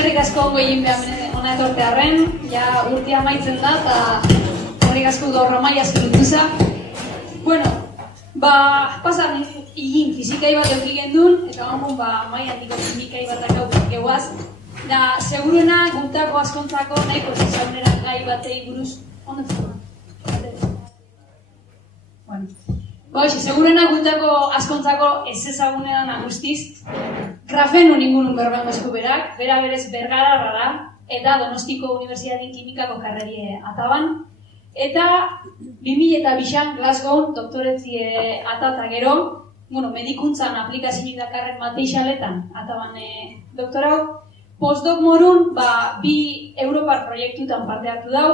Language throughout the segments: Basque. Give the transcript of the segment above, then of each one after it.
eskerrik asko ongo egin behar hona etortearren, ja urtia amaitzen da, eta horrik asko gaur amaia zelutuza. Bueno, pasan egin fizikai bat euki gendun, eta hongun amaia handiko fizikai bat dakau gehuaz, da segurena guntako askontzako nahiko zaunera gai batei buruz ondo zuen. Segurena guntako askontzako ez ezagunean guztiz, grafeno ningunun berben eskuberak, bera berez Bergararra da, eta Donostiko Unibertsitatean kimikako karrerie ataban, eta 2002an Glasgow doktoretzi atata gero, medikuntzan aplikazioik dakarren mateixaletan ataban doktorau, postdoc morun, bi Europar proiektutan parte hartu dau,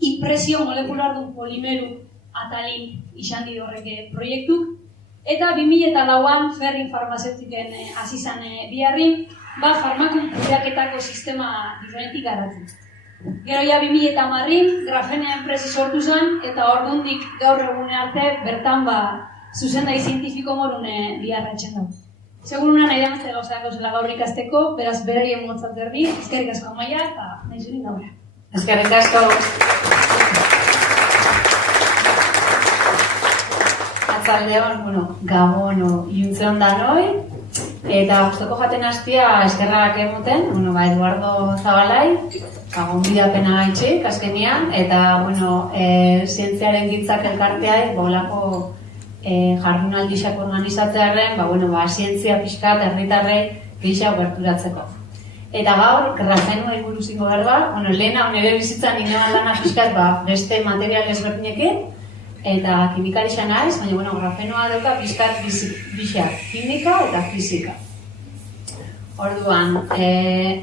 impresio molekulardun polimeru atalin izan di horrek proiektuk, eta 2004an Ferrin farmazeutiken azizan biharrin, farmakun kudeaketako sistema diferentik garatzen. Gero ja 2010an grafenea enpresa sortu zen, eta ordundik gaur egune arte bertan zuzendai zientifiko morun biharratzen dago. Seguruna nahi damazte gauzako zela gaur ikasteko, beraz berrien motzat erdi, eskerrik asko Amaia, eta nahi zurin gaur. Eskerrik asko. Atzaldeon, Gabon iuntzeon danoi, eta guztoko jaten hastia eskerrak emoten, Eduardo Zabalai, gonbidapena gaitxik, azkenian, eta, zientziaren gitzak elkarteai, bolako jardunaldixak organizatzearen, zientzia pixkat herritarrei gisa gerturatzeko. Eta gaur, grafenua buruz ingo berba, lehena nire bizitzan inoan lana pixkat beste material ezberdinekin, eta kimikaria naiz, baina grafenoa dauka pixkat bixak, kimika eta fizika. Orduan,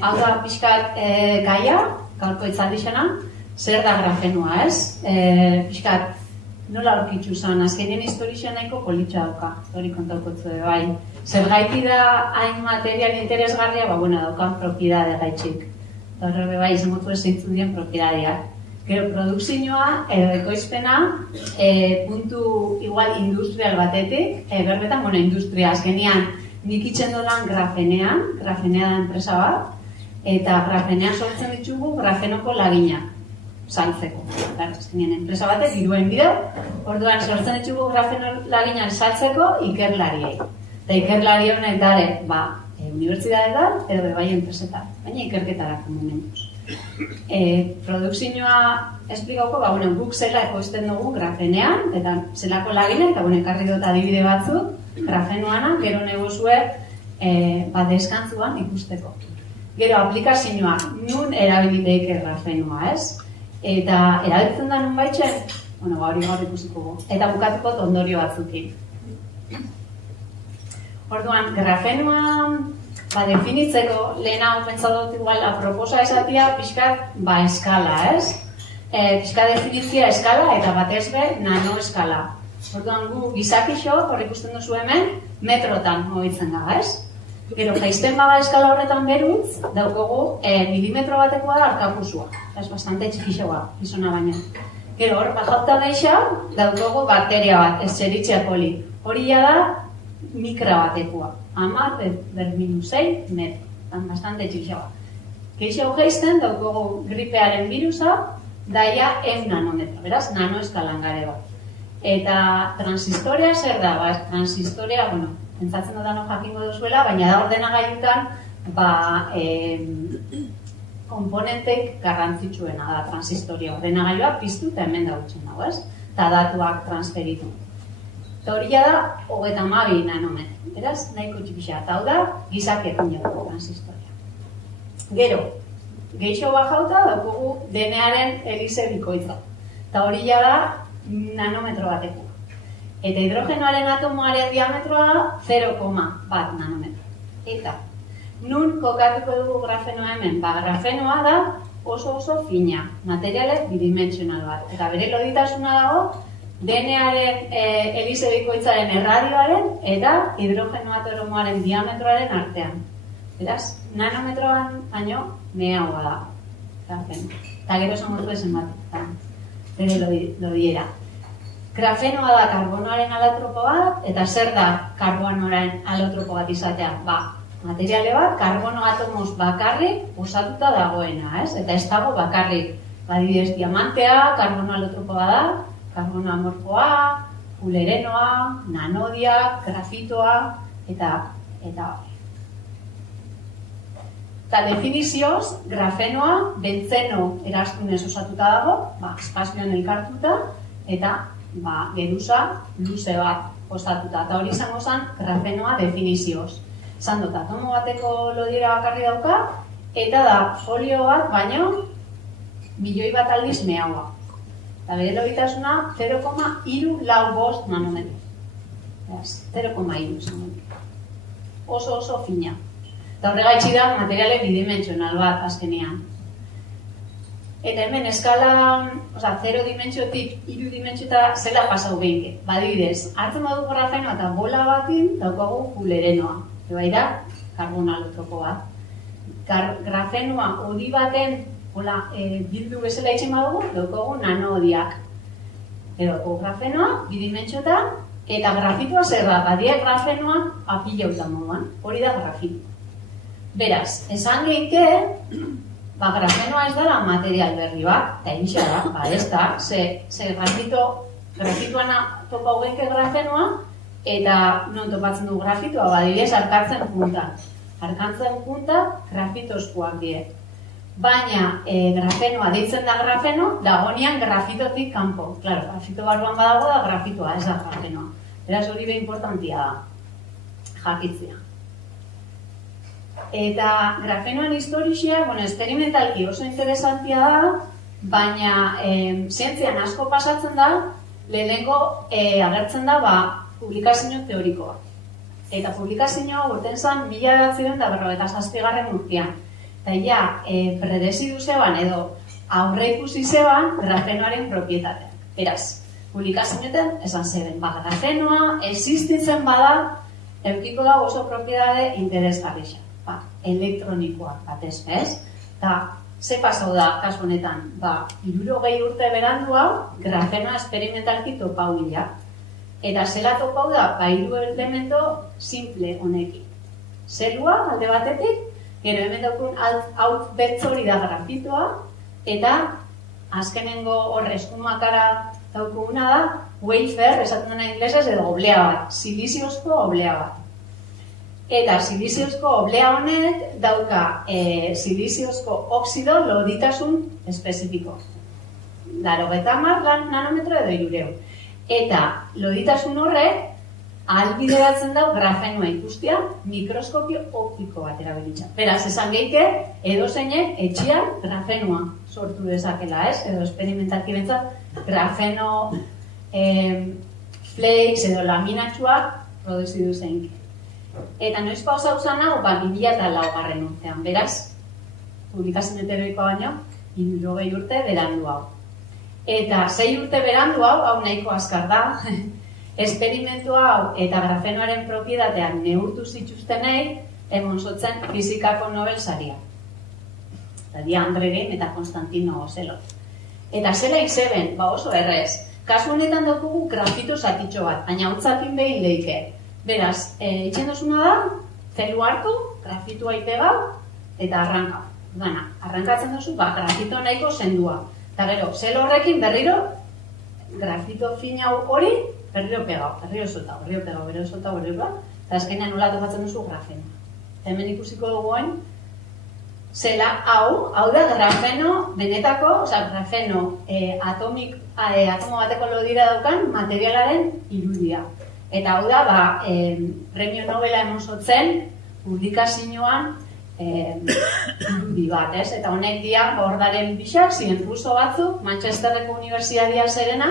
hau da pixkat gaia, gaurko itzaldixena, zer da grafenoa, ez? Pixkat, nola aurkitzu zen, azkenien historia nahiko politxa dauka, hori kontaukotzu bai. Zer gaiti da hain material interesgarria, daukan propiedade gaitxik. Eta horre bai, izangotu ez zeintzun dien propiedadiak. Gero, produkzioa edo ekoizpena puntu igual industrial batetik, berbetan, industria azkenian nik itxen dolan grafenean da enpresa bat, eta grafenean sortzen ditugu grafenoko laginak saltzeko. Azkenian enpresa batek diruen bideo, orduan sortzen ditugu grafeno laginak saltzeko ikerlariei. Eta ikerlari honek dare, unibertsitateetan edo bai enpresetan, baina ikerketarako momentuz. Produkzioa esplikauko, guk zela ekoizten dugu grafenean, eta zelako lagina, eta ekarri dut adibide batzuk, grafenoana, gero negozue deskantzuan ikusteko. Gero aplikazioa, nun erabilideik grafenoa, ez? Eta erabiltzen da nun baitzen, hori gaur ikusiko gu. Eta bukatuko ondorio batzukin. Orduan, grafenoa definitzeko lehena pentsatu dut igual aproposa esatia pixkat eskala, ez? Pixkat definitzia eskala eta batez be nanoeskala. Orduan gu gizakixo, hor ikusten duzu hemen, metrotan mugitzen da, ez? Gero, jaizten eskala horretan beruz, daukogu milimetro batekoa da arkapusua. Ez bastante txikixoa, izona baina. Gero, hor, bajauta geixa, daukogu bakteria bat, Escherichia coli. Hori da mikra batekoa. 10⁻⁶ metro, bastante txixoa. Geixo geizten daukogu gripearen virusa, daia 1 nanometro, beraz, nanoeskalan gare bat. Eta transistorea zer da? Transistorea, pentsatzen dudan jakingo duzuela, baina da ordenagailutan komponenteik garrantzitsuena da transistoria. Ordenagailua piztu eta hemen dautzen dago, ez? Eta datuak transferitu. Teoria da 32 nanometro. Beraz, nahiko txipixa. Eta hau da, gizakekin jago transistoria. Gero, geixo bajauta daukogu DNA-aren helize bikoitza. Eta hori da nanometro bateko. Eta hidrogenoaren atomoaren diametroa 0,1 nanometro. Eta, nun kokatuko dugu grafenoa hemen? Grafenoa da oso fina, materiale bidimentsional bat. Eta bere loditasuna dago, DNA-aren helize bikoitzaren erradioaren eta hidrogeno atomoaren diametroaren artean. Beraz, nanometroan baino mehagoa da. Eta gero esan gotu esan bat, bere lodiera. Grafenoa da karbonoaren alotropo bat, eta zer da karbonoaren alotropo bat izatea? materiale bat, karbono atomoz bakarrik osatuta dagoena, ez? Eta ez dago bakarrik, adibidez diamantea, karbono alotropoa da, karbono amorfoa, fulerenoa, nanodiak, grafitoa, eta definizioz, grafenoa bentzeno eraztunez osatuta dago, espazioan elkartuta, eta geruza luze bat osatuta. Eta hori izango zen grafenoa definizioz. Zan dut, atomo bateko lodiera bakarri dauka, eta da folio bat, baino, milioi bat aldiz mehaua. Eta bere logitasuna 0,345 nanometro. 0,3 nanometro. Oso fina. Eta horregaitzi da materiale bidimentsional bat azkenean. Eta hemen eskala, 0 dimentsiotik 3 dimentsiotara zela pasau behinke. Badibidez, hartzen badu grafenoa eta bola batin daukagu fulerenoa. Bai da, karbono alotropo bat. Grafenoa hodi baten bildu bezala itxen badugu, daukagu nanodiak. Daukagu grafenoa, bidimentsiota, eta grafitoa zer da, badia grafenoan apilauta moduan. Hori da grafitoa. Beraz, esan geike, grafenoa ez dela material berri bat, eta egisa da, ez da, ze grafitoan topau geike grafenoa, eta non topatzen du grafitoa, badibidez, arkartzen punta. Arkartzen punta, grafitozkoak die. Baina, grafenoa deitzen da grafeno, dagonean grafitotik kanpo. Claro, grafito barruan badago da grafitoa, ez da grafenoa. Beraz, hori behin importantia da, jakitzea. Eta grafenoan historixia, esperimentalki oso interesantia da, baina zientzian asko pasatzen da, lehenengo agertzen da publikazio teorikoa. Eta publikazioa urten zen 1957 urtean. Eta ja, predezidu zeban edo aurre ikusi zeban grafenoaren propietateak. Beraz, publikazioetan esan zeben, grafenoa existitzen bada, eukiko da oso propietate interesgarria. Elektronikoak batez, ez? Eta, ze pasau da, kasu honetan, 60 urte berandu hau, grafenoa esperimentalki topau dira. Eta zela topau da, 3 elemento simple honekin. Zelua, alde batetik, gero hemen daukun out bertzori da grafitoa, eta azkenengo horre eskumakara daukuguna da, wafer, esaten dena inglesez, edo oblea bat, siliziozko oblea bat. Eta siliziozko oblea honek dauka siliziozko oxido loditasun espezifiko. 80 nanometro edo 300. Eta loditasun horrek ahalbideratzen dau grafenoa ikustea mikroskopio optiko bat erabilitza. Beraz, esan geike, edozeinek etxean grafenoa sortu dezakela, ez? Edo esperimentalki bentzat, grafeno flakes edo laminatxuak produzidu zeinke. Eta noiz pausa usan hau, 2004 urtean, beraz, publikazio teorikoa baino, 60 urte berandu hau. Eta 6 urte berandu hau nahiko azkar da, esperimentu hau eta grafenoaren propietatean neurtu zituztenei, emon zotzen fizikako Nobel saria. Eta dia Andregen eta Konstantino Gozelo. Eta zela izeben, oso errez, kasu honetan daukugu grafito zatitxo bat, baina utzakin behin leike. Beraz, itxen dozuna da, zelu hartu, grafitoa itega, eta arranka. Arrankatzen duzu, grafito nahiko zendua. Eta gero, zel horrekin berriro, grafito fina hori, berriro pegau, berriro zotau, eta azkenean nola topatzen duzu grafeno. Hemen ikusiko duguain, zela hau da grafeno benetako, grafeno atomo bateko lodira daukan materialaren irudia. Eta hau da, premio Nobela emon zotzen, publikazioan irudi bat, ez? Eta honek dia, hordaren bixak, ziren ruso batzuk, Manchesterreko Unibertsitatea zerena,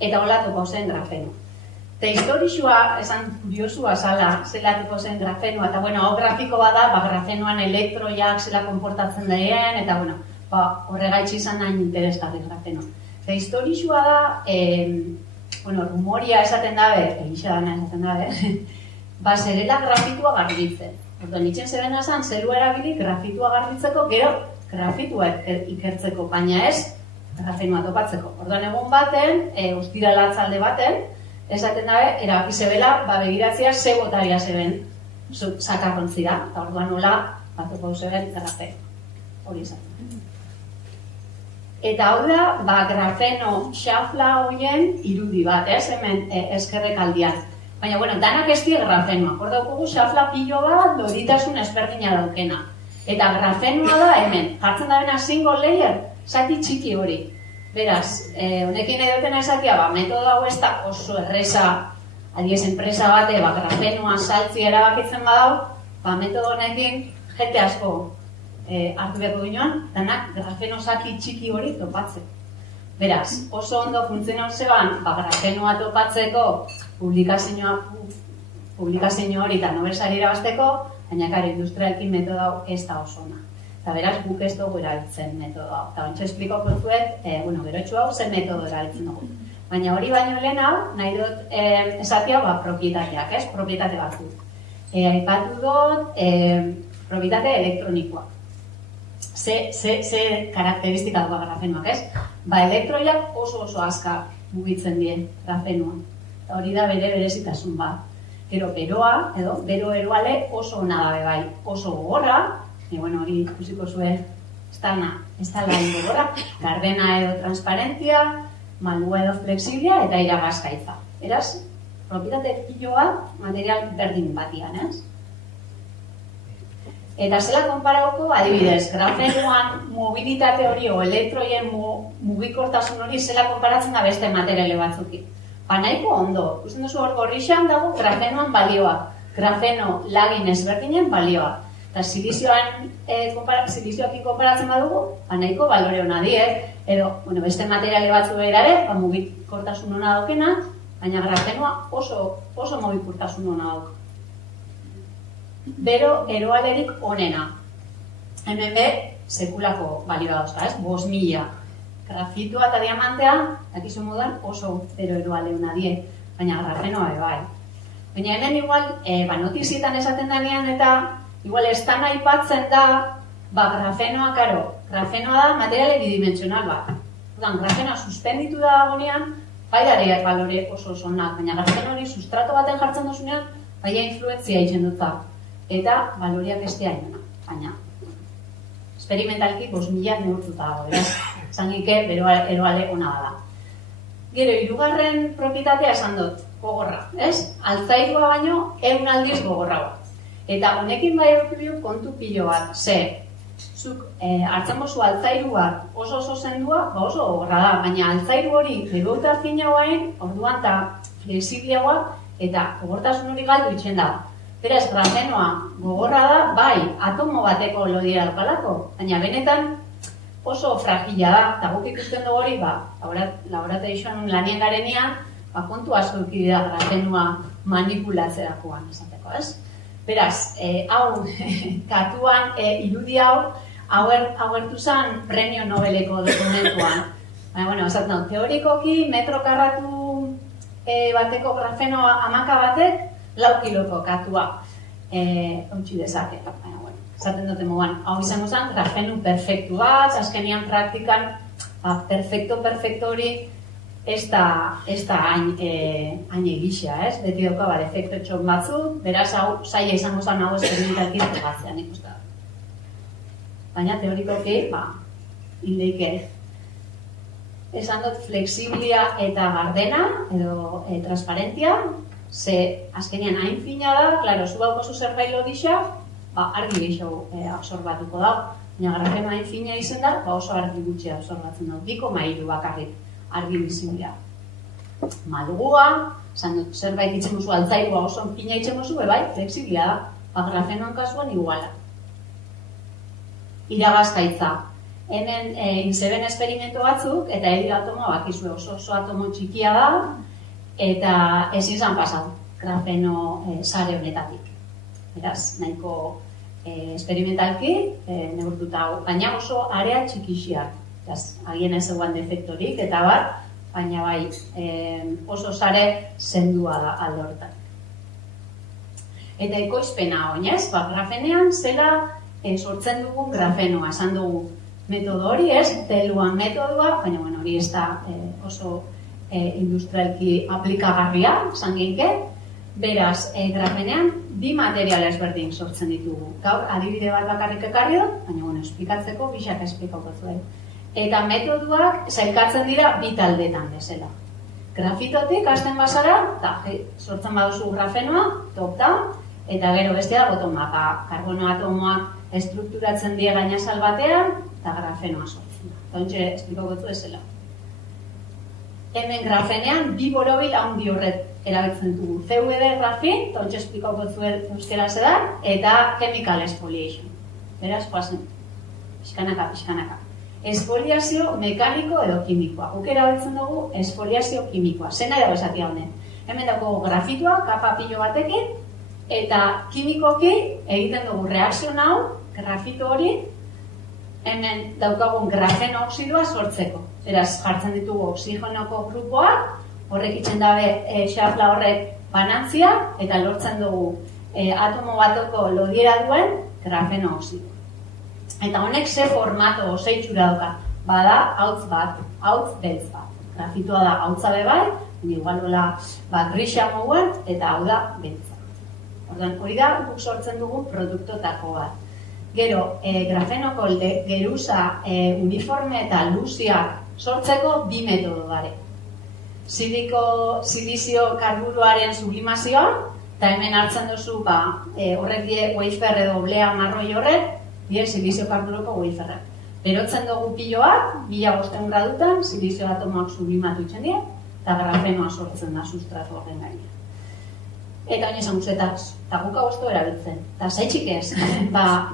eta holatuko zen grafeno. Eta historixua, esan kuriosua zelatuko zen grafenoa, eta hau grafiko bada, grafenoan elektroiak zela konportatzen daien, eta horregaitzi izan nahi interesgarri grafenoa. Eta historixua da, rumoria esaten dabe, egisa dana esaten dabe, zerela grafitua garbitzen. Orduan, itxen zerena zan, zelua erabili grafitua garbitzeko, gero grafitua ikertzeko, baina ez grafenoa topatzeko. Orduan, egun baten, ostiralatza alde baten, esaten dabe, erabaki zebela, begiratzea ze botaria zeben. sakarrontzira, eta orduan nola, batuko zeben grafeno, hori izan. Eta hau da, grafeno xafla horien irudi bat, hemen eskerrek aldian. Baina, danak ez die grafenoa, hor daukugu xafla pilo bat, loditasun ezberdina daukena. Eta grafenoa da hemen, jartzen da bena single layer, zati txiki hori. Beraz, honekin nahi dutena esatia, metodo hau ez da oso erresa, adiez, enpresa bate, grafenoa saltzi erabakitzen badau, metodo honekin jente asko hartu behar ginoan, danak grafeno zati txiki hori topatzen. Beraz, oso ondo funtzionan zeban, grafenoa topatzeko publikazio hori eta nobelsari irabazteko, baina kare industrialkin metodo hau ez da oso ona. Eta beraz, guk ez dugu erabiltzen metodo hau. Eta ontsa esplikoko zuet, gerotxu hau zen metodo erabiltzen dugu. Baina hori baino lehen hau, nahi dut esatia propietateak, ez? Propietate batzuk. Aipatu dut, propietate elektronikoak. Ze karakteristika dugu grafenoak, ez? Elektroiak oso azkar mugitzen dien grafenoan. Eta hori da bere berezitasun bat. Gero beroa, bero eroale oso ona dabe bai, oso gogorra, hori ikusiko zuen, ez da lain gogorra, gardena edo transparentzia, malua edo flexiblia eta iragazkaitza. Eraz, propietate piloa material berdin batian, ez? Eta zela konparauko, adibidez, grafenoan mobilitate hori o elektroien mugikortasun hori zela konparatzen da beste materiale batzukin. Nahiko ondo, ikusten duzu hor gorrixan dago grafenoan balioa, grafeno lagin ezberdinen balioa. Eta silizioakin konparatzen badugu, nahiko balore hona die, edo beste materiale batzu behirare, mugikortasun hona daukena, baina grafenoa oso mugikortasun hona dauk. Bero eroalerik onena. Hemen sekulako balioa dauzka, ez? 5.000. Grafitua eta diamantea, dakizu moduan oso eroale hona die, baina grafenoa bai. Baina hemen igual, notizietan esaten denean eta igual ez da aipatzen da, grafenoa, grafenoa da materiale bidimensional bat. Grafenoa suspenditu da dagoenean, bai dareak balore oso onak, baina grafeno hori sustrato baten jartzen duzunean, baina influentzia itzen dut da. Eta baloreak ez da hainona, baina esperimentalki 5.000 neurtuta dago, beraz, zangike eroale ona da. Gero, hirugarren propietatea esan dut, gogorra, ez? Altzairua baino, 100 aldiz gogorragoa. Eta honekin bai edukidu kontu pilo bat, zuk hartzen bozu altzairua oso zendua, oso gogorra da, baina altzairu hori beruta finagoain, orduan eta flexibliagoa eta gogortasun hori galdu itzen da. Beraz, grafenoa gogorra da, bai, atomo bateko lodia daukalako, baina benetan oso fragila da, eta guk ikusten dugu hori, laboratorioan lanien garenean, kontu asko dukidea grafenoa manipulatzerakoan, esateko, ez? Beraz, hau, katuan irudi hau, hauertu zen premio Nobeleko dokumentuan. Baina, esaten teorikoki, metro karratu bateko grafenoa amaka batek, 4 kiloko katua eutxi dezake. Esaten dute moduan, hau izango zen, grafenu perfektu bat, azkenian praktikan, perfekto hori ez da hain egixea, ez? Beti doka, defekto txon batzuk, beraz, hau, zaila izango zen hau esperimentalki pegatzean ikusten. Baina, teorikoki, indeike. Esan dut, flexiblia eta gardena, edo transparentzia, ze azkenean hain fina da, klaro, zu baukozu zerbait lodisa, argi gehiago absorbatuko da. Baina grafeno hain fina izen da, oso argi gutxi absorbatzen da. 2,3 bakarrik argi bizibila. Malgua, zerbait itzen duzu altzairua oso fina itzen duzu, bai, flexiblia da. Grafenoan kasuan iguala. Iragazkaitza. Hemen inzeben esperimento batzuk, eta helio atomo bakizue oso atomo txikia da, eta ez izan pasatu grafeno sare honetatik. Beraz, nahiko esperimentalki neurtuta hau, baina oso area txikixiak. Agien ez eguan defektorik, eta baina bai oso sare zendua da alde horretan. Eta ekoizpena oinez, grafenean zela sortzen dugun grafenoa, esan dugu metodo hori ez, teluan metodua, baina hori ez da oso industrialki aplikagarria, esan genke, Beraz, grafenean, bi material ezberdin sortzen ditugu. Gaur, adibide bat bakarrik ekarri dut, baina, esplikatzeko, bixak esplikauko zuen. Eta metoduak sailkatzen dira bi taldetan bezala. Grafitotik hasten bazara, eta sortzen baduzu grafenoa, top-down, eta gero bestea bottom-up, karbono atomoak estrukturatzen die gainazal batean, eta grafenoa sortzen da. Eta ontsa esplikauko zu ezela. Hemen grafenean, bi borobil handi horret erabiltzen dugu. CVD grafin, eta ontsa esplikauko zu euskera zedan, eta chemical exfoliation. Beraz, pasen, pixkanaka. Esfoliazio mekaniko edo kimikoa. Guk erabiltzen dugu esfoliazio kimikoa. Zena dago esatia honen. Hemen dago grafitoa, kapa pilo batekin, eta kimikoki egiten dugu reakzio hau, grafito hori, hemen daukagun grafeno oksidoa sortzeko. Beraz, jartzen ditugu oxigenoko grupoak, horrek itzen dabe xafla horrek banantzia, eta lortzen dugu atomo batoko lodiera duen grafeno oksidoa. Eta honek ze formato, ze itxura dauka, bada hautz bat, hautz beltz bat. Grafitoa da hautza bebai, igualola grisa moguan, eta hau da beltza. Orduan, hori da guk sortzen dugun produktotako bat. Gero, grafenoko geruza uniforme eta luziak sortzeko bi metodo dare. Silizio karburoaren sublimazioa, eta hemen hartzen duzu, horrek die wafer edo oblea marroi horrek, die silizio karburoko waferrak. Berotzen dugu piloak, 1500 gradutan, silizio atomoak sublimatu itzen dira, eta grafenoa sortzen da sustratu horren gainean. Eta hori esan guzetak, eta guk hau erabiltzen. Eta zaitxik ez,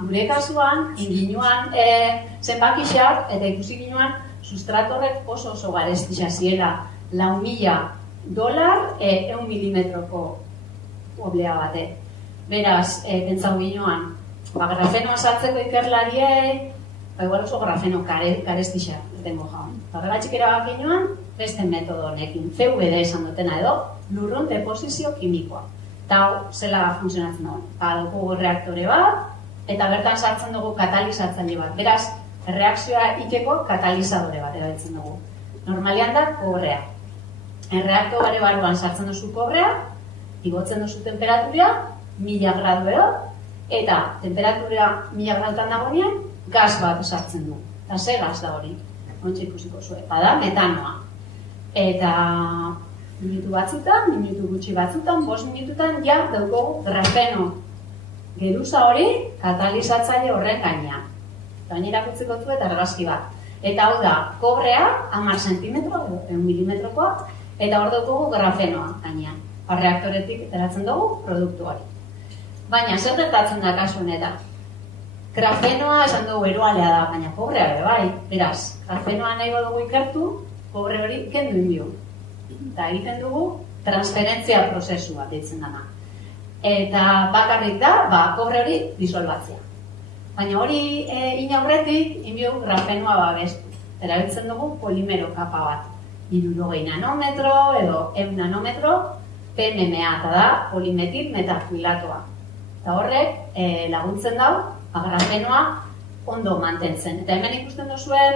gure kasuan, inginuan zenbakixak, eta ikusi ginuan, sustratorrek oso garestisa ziela $4.000, 1 milimetroko oblea bate. Beraz, pentsau ginuan, grafenoa sartzeko ikerlariei, igual oso grafeno garestisa dengo jaun. Horregatxik erabak ginuan, beste metodo honekin, CVD esan dutena edo, lurrun deposizio kimikoa. Eta hau, zela funtzionatzen dago. Dugu reaktore bat, eta bertan sartzen dugu katalizatzaile bat. Beraz, reakzioa ikeko katalizadore bat erabiltzen dugu. Normalian da, kobrea. Reaktore baruan sartzen duzu kobrea, igotzen duzu temperatura, 1000 gradu edo, eta temperatura 1000 gradutan dagoenean, gas bat sartzen du. Eta ze gas da hori? Ontsa ikusiko zuen. Bada, metanoa. Eta minutu batzutan, minutu gutxi batzutan, 5 minututan, ja, daukogu grafeno geruza hori katalizatzaile horren gainean. Eta baina irakutziko zu eta argazki bat. Eta hau da, kobrea, 10 centimetro, 1 milimetrokoa, eta hor daukogu grafenoa gainean. Reaktoretik eratzen dugu produktu hori. Baina, zer gertatzen da kasu honetan? Grafenoa esan dugu eroalea da, baina pobrea ere bai. Beraz, grafenoa nahi dugu ikertu, pobre hori kendu indio. Eta egiten dugu transferentzia prozesua deitzen dana. Eta bakarrik da, pobre hori disolbatzea. Baina hori inaurretik, inbio grafenoa babestu. Erabiltzen dugu polimero kapa bat. 60 nanometro edo 1 nanometro PMMA, eta da polimetil metakrilatoa. Eta horrek laguntzen dau, grafenoa ondo mantentzen. Eta hemen ikusten duzuen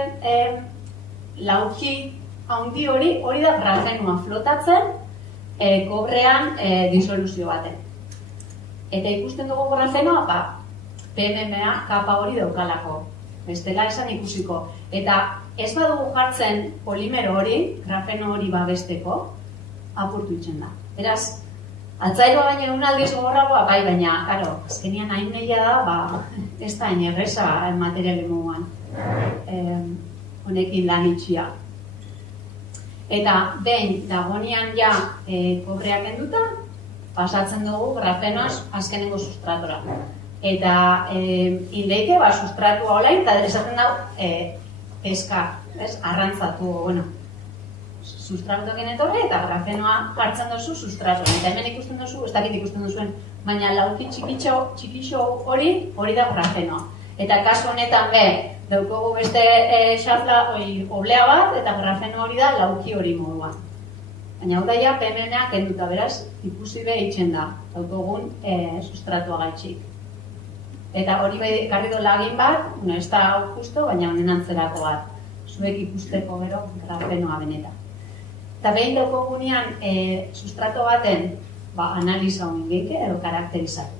lauki handi hori da grafenoa flotatzen kobrean disoluzio baten. Eta ikusten dugu grafenoa, PMMA kapa hori daukalako. Bestela esan ikusiko. Eta ez badugu jartzen polimero hori, grafeno hori babesteko, apurtu itzen da. Beraz, altzairua baina aldiz gogorragoa, bai, baina, karo, azkenian hain nahia da, ez da hain erreza materialen moduan honekin lan itxia. Eta behin dagonean ja kobreak enduta, pasatzen dugu grafenoaz azkenengo sustratora. Eta indeike, sustratua olain, eta esaten dago eska, arrantzatu, sustratoak enetorre eta grafenoa hartzen duzu sustratoan. Eta hemen ikusten duzu, ez dakit ikusten duzuen, baina lauki txikixo hori da grafenoa. Eta kasu honetan daukogu beste xafla oblea bat, eta grafeno hori da lauki hori moduan. Baina hau daia PMMA kenduta, beraz, ikusi itzen da, daukogun sustratua gaitxik. Eta hori garri do lagin bat, ez da hau justo, baina honen antzerako bat. Zuek ikusteko gero grafenoa benetan. Eta behin daukogunean sustrato baten analiza honen geike edo karakterizatu.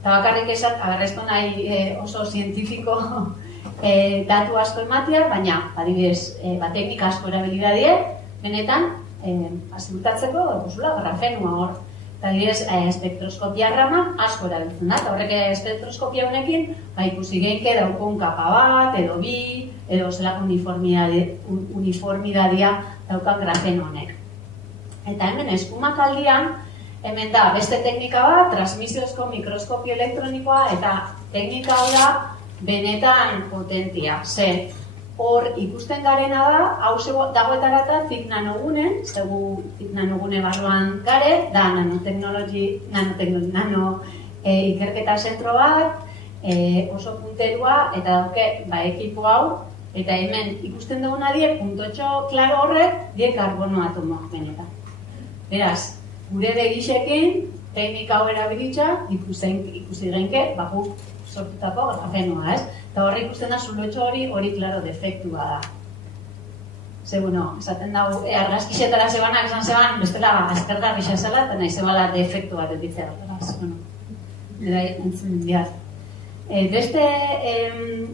Eta bakarrik esan, agarrezko nahi oso zientifiko datu asko ematea, baina, adibidez, teknika asko erabilidadie, benetan, ziurtatzeko, grafenua hor. Eta adibidez, espektroskopia raman asko erabiltzen da, eta horrek espektroskopia honekin, ikusi geinke daukun kapa bat, edo bi, edo zelako uniformidadia daukan grafeno honek. Eta hemen espumak aldian, hemen da beste teknika bat, transmisiozko mikroskopio elektronikoa, eta teknika hau da benetan potentia. Zer, hor ikusten garena da, hau dagoetarata tik nanogunen, zegu tik nanogune barruan gare, da ikerketa zentro bat, oso punterua, eta dauke ekipo hau, eta hemen ikusten duguna die, puntotxo klaro horrek, die karbono atomoak benetan. Beraz, gure begixekin, teknika hau erabilitza, ikusi genke, guk sortutako grafenoa, ez? Eta horre ikusten da zulotxo hori klaro defektua da. Ze, esaten dago, argazkixetara zebanak esan zeban, bestela aztergarri xazela, eta nahi zebala defektu bat editzea. Nera entzun diaz. Beste,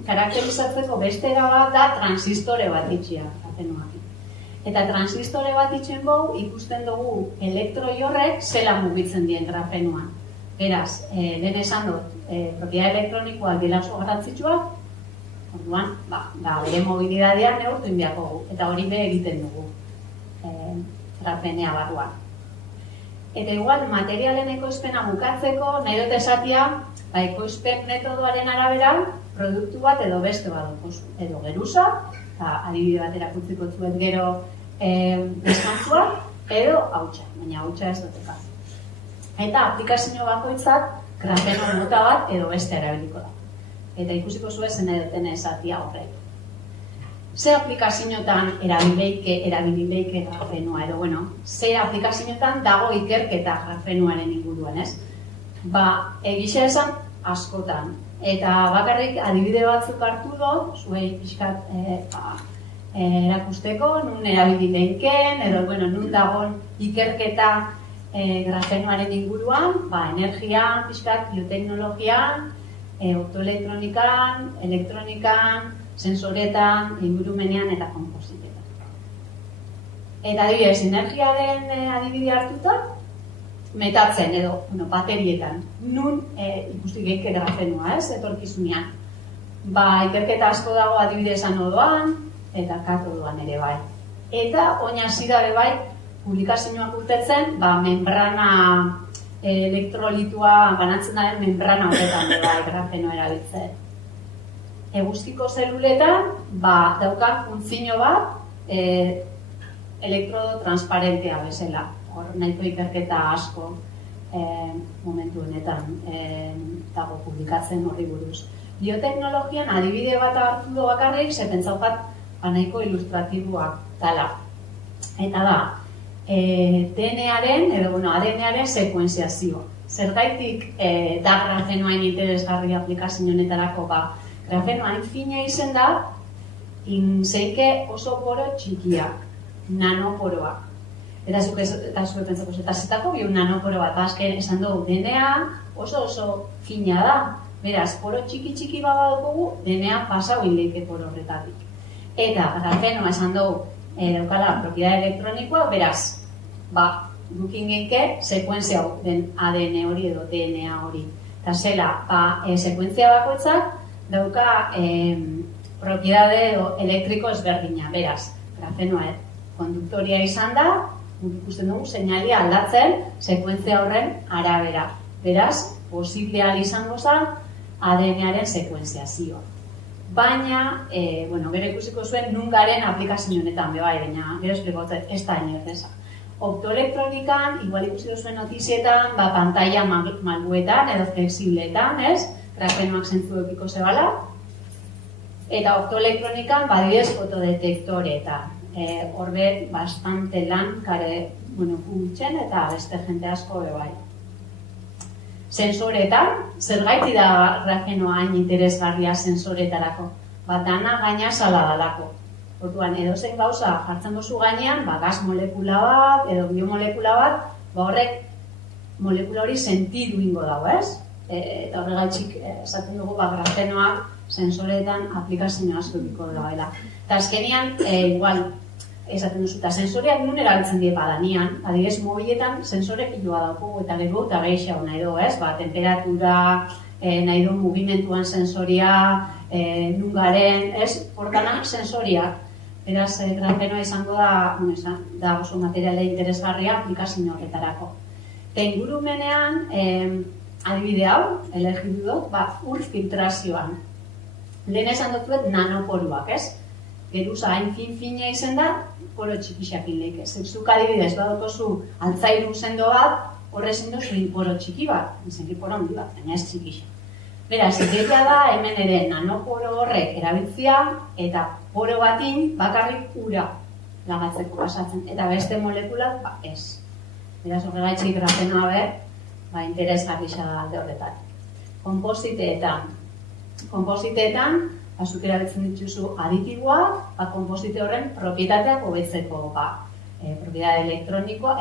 karakterizatzeko beste bat da transistore bat itxia, grafenoak. Eta transistore bat itxen bau, ikusten dugu elektroi horrek zela mugitzen dien grafenoan. Beraz, lehen esan dut, propiedade elektronikoak dira oso garrantzitsuak, orduan, bere mobilidadea neurtu inbiako gu, eta hori be egiten dugu grafenea barruan. Eta igual, materialen ekoizpena bukatzeko, nahi dut esatia, ekoizpen metodoaren arabera, produktu bat edo beste bat dugu, edo geruza, adibide bat erakutziko zuet gero deskantzua, edo hautsa, baina hautsa ez duteka. Eta aplikazio bakoitzak grafeno mota bat edo beste erabiliko da. Eta ikusiko zuen zen eduten esatia horrek. Ze aplikazioetan erabilileike grafenoa, edo ze aplikazioetan dago ikerketa grafenoaren inguruan, ez? Egixe esan askotan. Eta bakarrik adibide batzuk hartu dut, zuei pixkat erakusteko, nun erabilileiken, edo nun dagoen ikerketa grafenoaren inguruan, energian, pixkat, bioteknologian, optoelektronikan, elektronikan, sensoretan, ingurumenean eta kompositetan. Eta adibidez, energiaren adibide hartuta, metatzen edo baterietan, nun ikusti geike grafenoa, ez, etorkizunean. Ikerketa asko dago adibidez anodoan, eta katodoan ere bai. Eta oina zidabe bai, publikazioak urtetzen, membrana elektrolitua banatzen daren membrana horretan bai grafeno erabiltzen. Eguzkiko zeluletan, daukan funtzio bat elektrodo transparentea bezala. Hor nahiko ikerketa asko momentu honetan dago publikatzen horri buruz. Bioteknologian adibide bat hartu du bakarrik, ze pentsaukat nahiko ilustratiboak dala. Eta da, DNA-aren, edo ADN-aren sekuenziazioa. Zergaitik da grafenoain interesgarri aplikazio honetarako grafenoain fina izen da, zeike oso poro txikiak, nanoporoak. Eta zue pentsako, eta zetako biun nanoporo bat, azken esan dugu, DNA oso fina da. Beraz, poro txiki badugu, DNA pasau inleike poro horretatik. Eta grafenoa esan dugu, daukala propiedade elektronikoa, beraz, dukin genke sekuentzia den ADN hori edo DNA hori. Eta zela, sekuentzia bakoitzak dauka propiedade elektriko ezberdina. Beraz, grafenoa konduktoria izan da, ikusten dugu, seinalia aldatzen sekuentzia horren arabera. Beraz, posiblea izango zen ADN-aren sekuentziazioa. Baina, gero ikusiko zuen nungaren aplikazio honetan, baina gero esplikotzen ez da inerteza. Optoelektronikan, igual ikusi duzuen notizietan, pantalla malguetan edo flexibletan, ez? Grafenoak zentzuekiko zebala. Eta optoelektronikan, badidez fotodetektoretan. Horbe, bastante lan kare, gutxen eta beste jente asko bebai. Sensoretan, zergaiti da grafenoa hain interesgarria sensoretarako? Dana gaina sala dalako. Orduan, edozein gauza jartzen duzu gainean, gas molekula bat edo biomolekula bat, horrek molekula hori sentidu ingo dago, ez? Eta horregatik esaten dugu grafenoak sensoreetan aplikazio asko diko dagoela. Eta azkenian, igual, esaten duzu, eta sensoriak nun erabiltzen die badanian, adibidez mobiletan sensore piloa dauko eta gero eta gehiago nahi dugu, ez? Temperatura, nahi du mugimenduan sensoria, nun garen, ez? Hortana sensoriak. Beraz, grafenoa izango da oso materiale interesgarria aplikazio horretarako. Eta ingurumenean, adibide hau, elegitu dut, ur filtrazioan. Lehen esan dut nanoporuak, ez? Geruza hain fin-fina izen da, poro txikisakin lehik ez. Zuk adibidez, badokozu altzairu sendo bat, horrezin duzu poro txiki bat, izenki poro handi bat, baina ez txikisa. Beraz, ideia da hemen ere nanoporo horrek erabiltzia eta poro batin bakarrik ura lagatzeko pasatzen. Eta beste molekulak, ez. Beraz, horregaitzik grafenoa interesgarri da alde horretan. Kompositeetan, zuk erabiltzen dituzu aditiboak, komposite horren propietateak hobetzeko. Propietate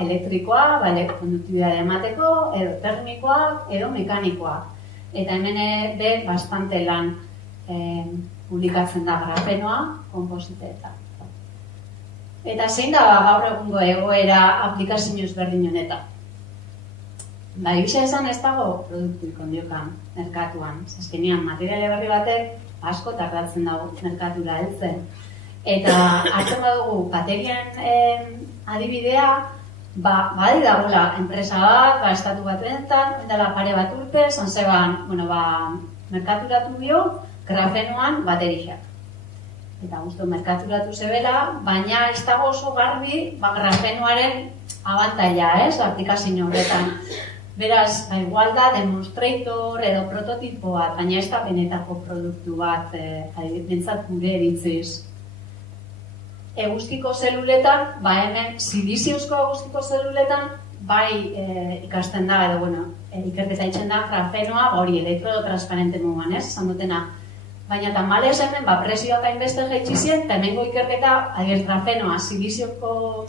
elektrikoa, konduktibitatea emateko, edo termikoak, edo mekanikoak. Eta hemen bastante lan publikatzen da grafenoa kompositeetan. Eta zein da gaur egungo egoera aplikazio ezberdin honetan? Egisa esan ez dago produktuik ondiokan merkatuan. Azkenean materiale berri batek asko tardatzen dago merkatura heltzen. Eta hartzen badugu baterian adibidea, badi dagoela enpresa bat, estatu batuetan, dela pare bat urte, zanzeban, merkaturatu dio grafenoan baterixak. Eta guztu merkaturatu zebela, baina ez dago oso garbi grafenoaren abantaila, aplikazio horretan. Beraz, igual da demonstrator edo prototipo bat, baina ez da benetako produktu bat, bentsat gure eritziz. Eguzkiko zeluletan, hemen siliziozko eguzkiko zeluletan, ikasten da, edo, ikerketa itzen da grafenoa, hori elektrotransparente moduan, esan dutena. Baina tamalez hemen, presioak hainbeste jaitsizien, eta hemengo ikerketa, grafenoa siliziozko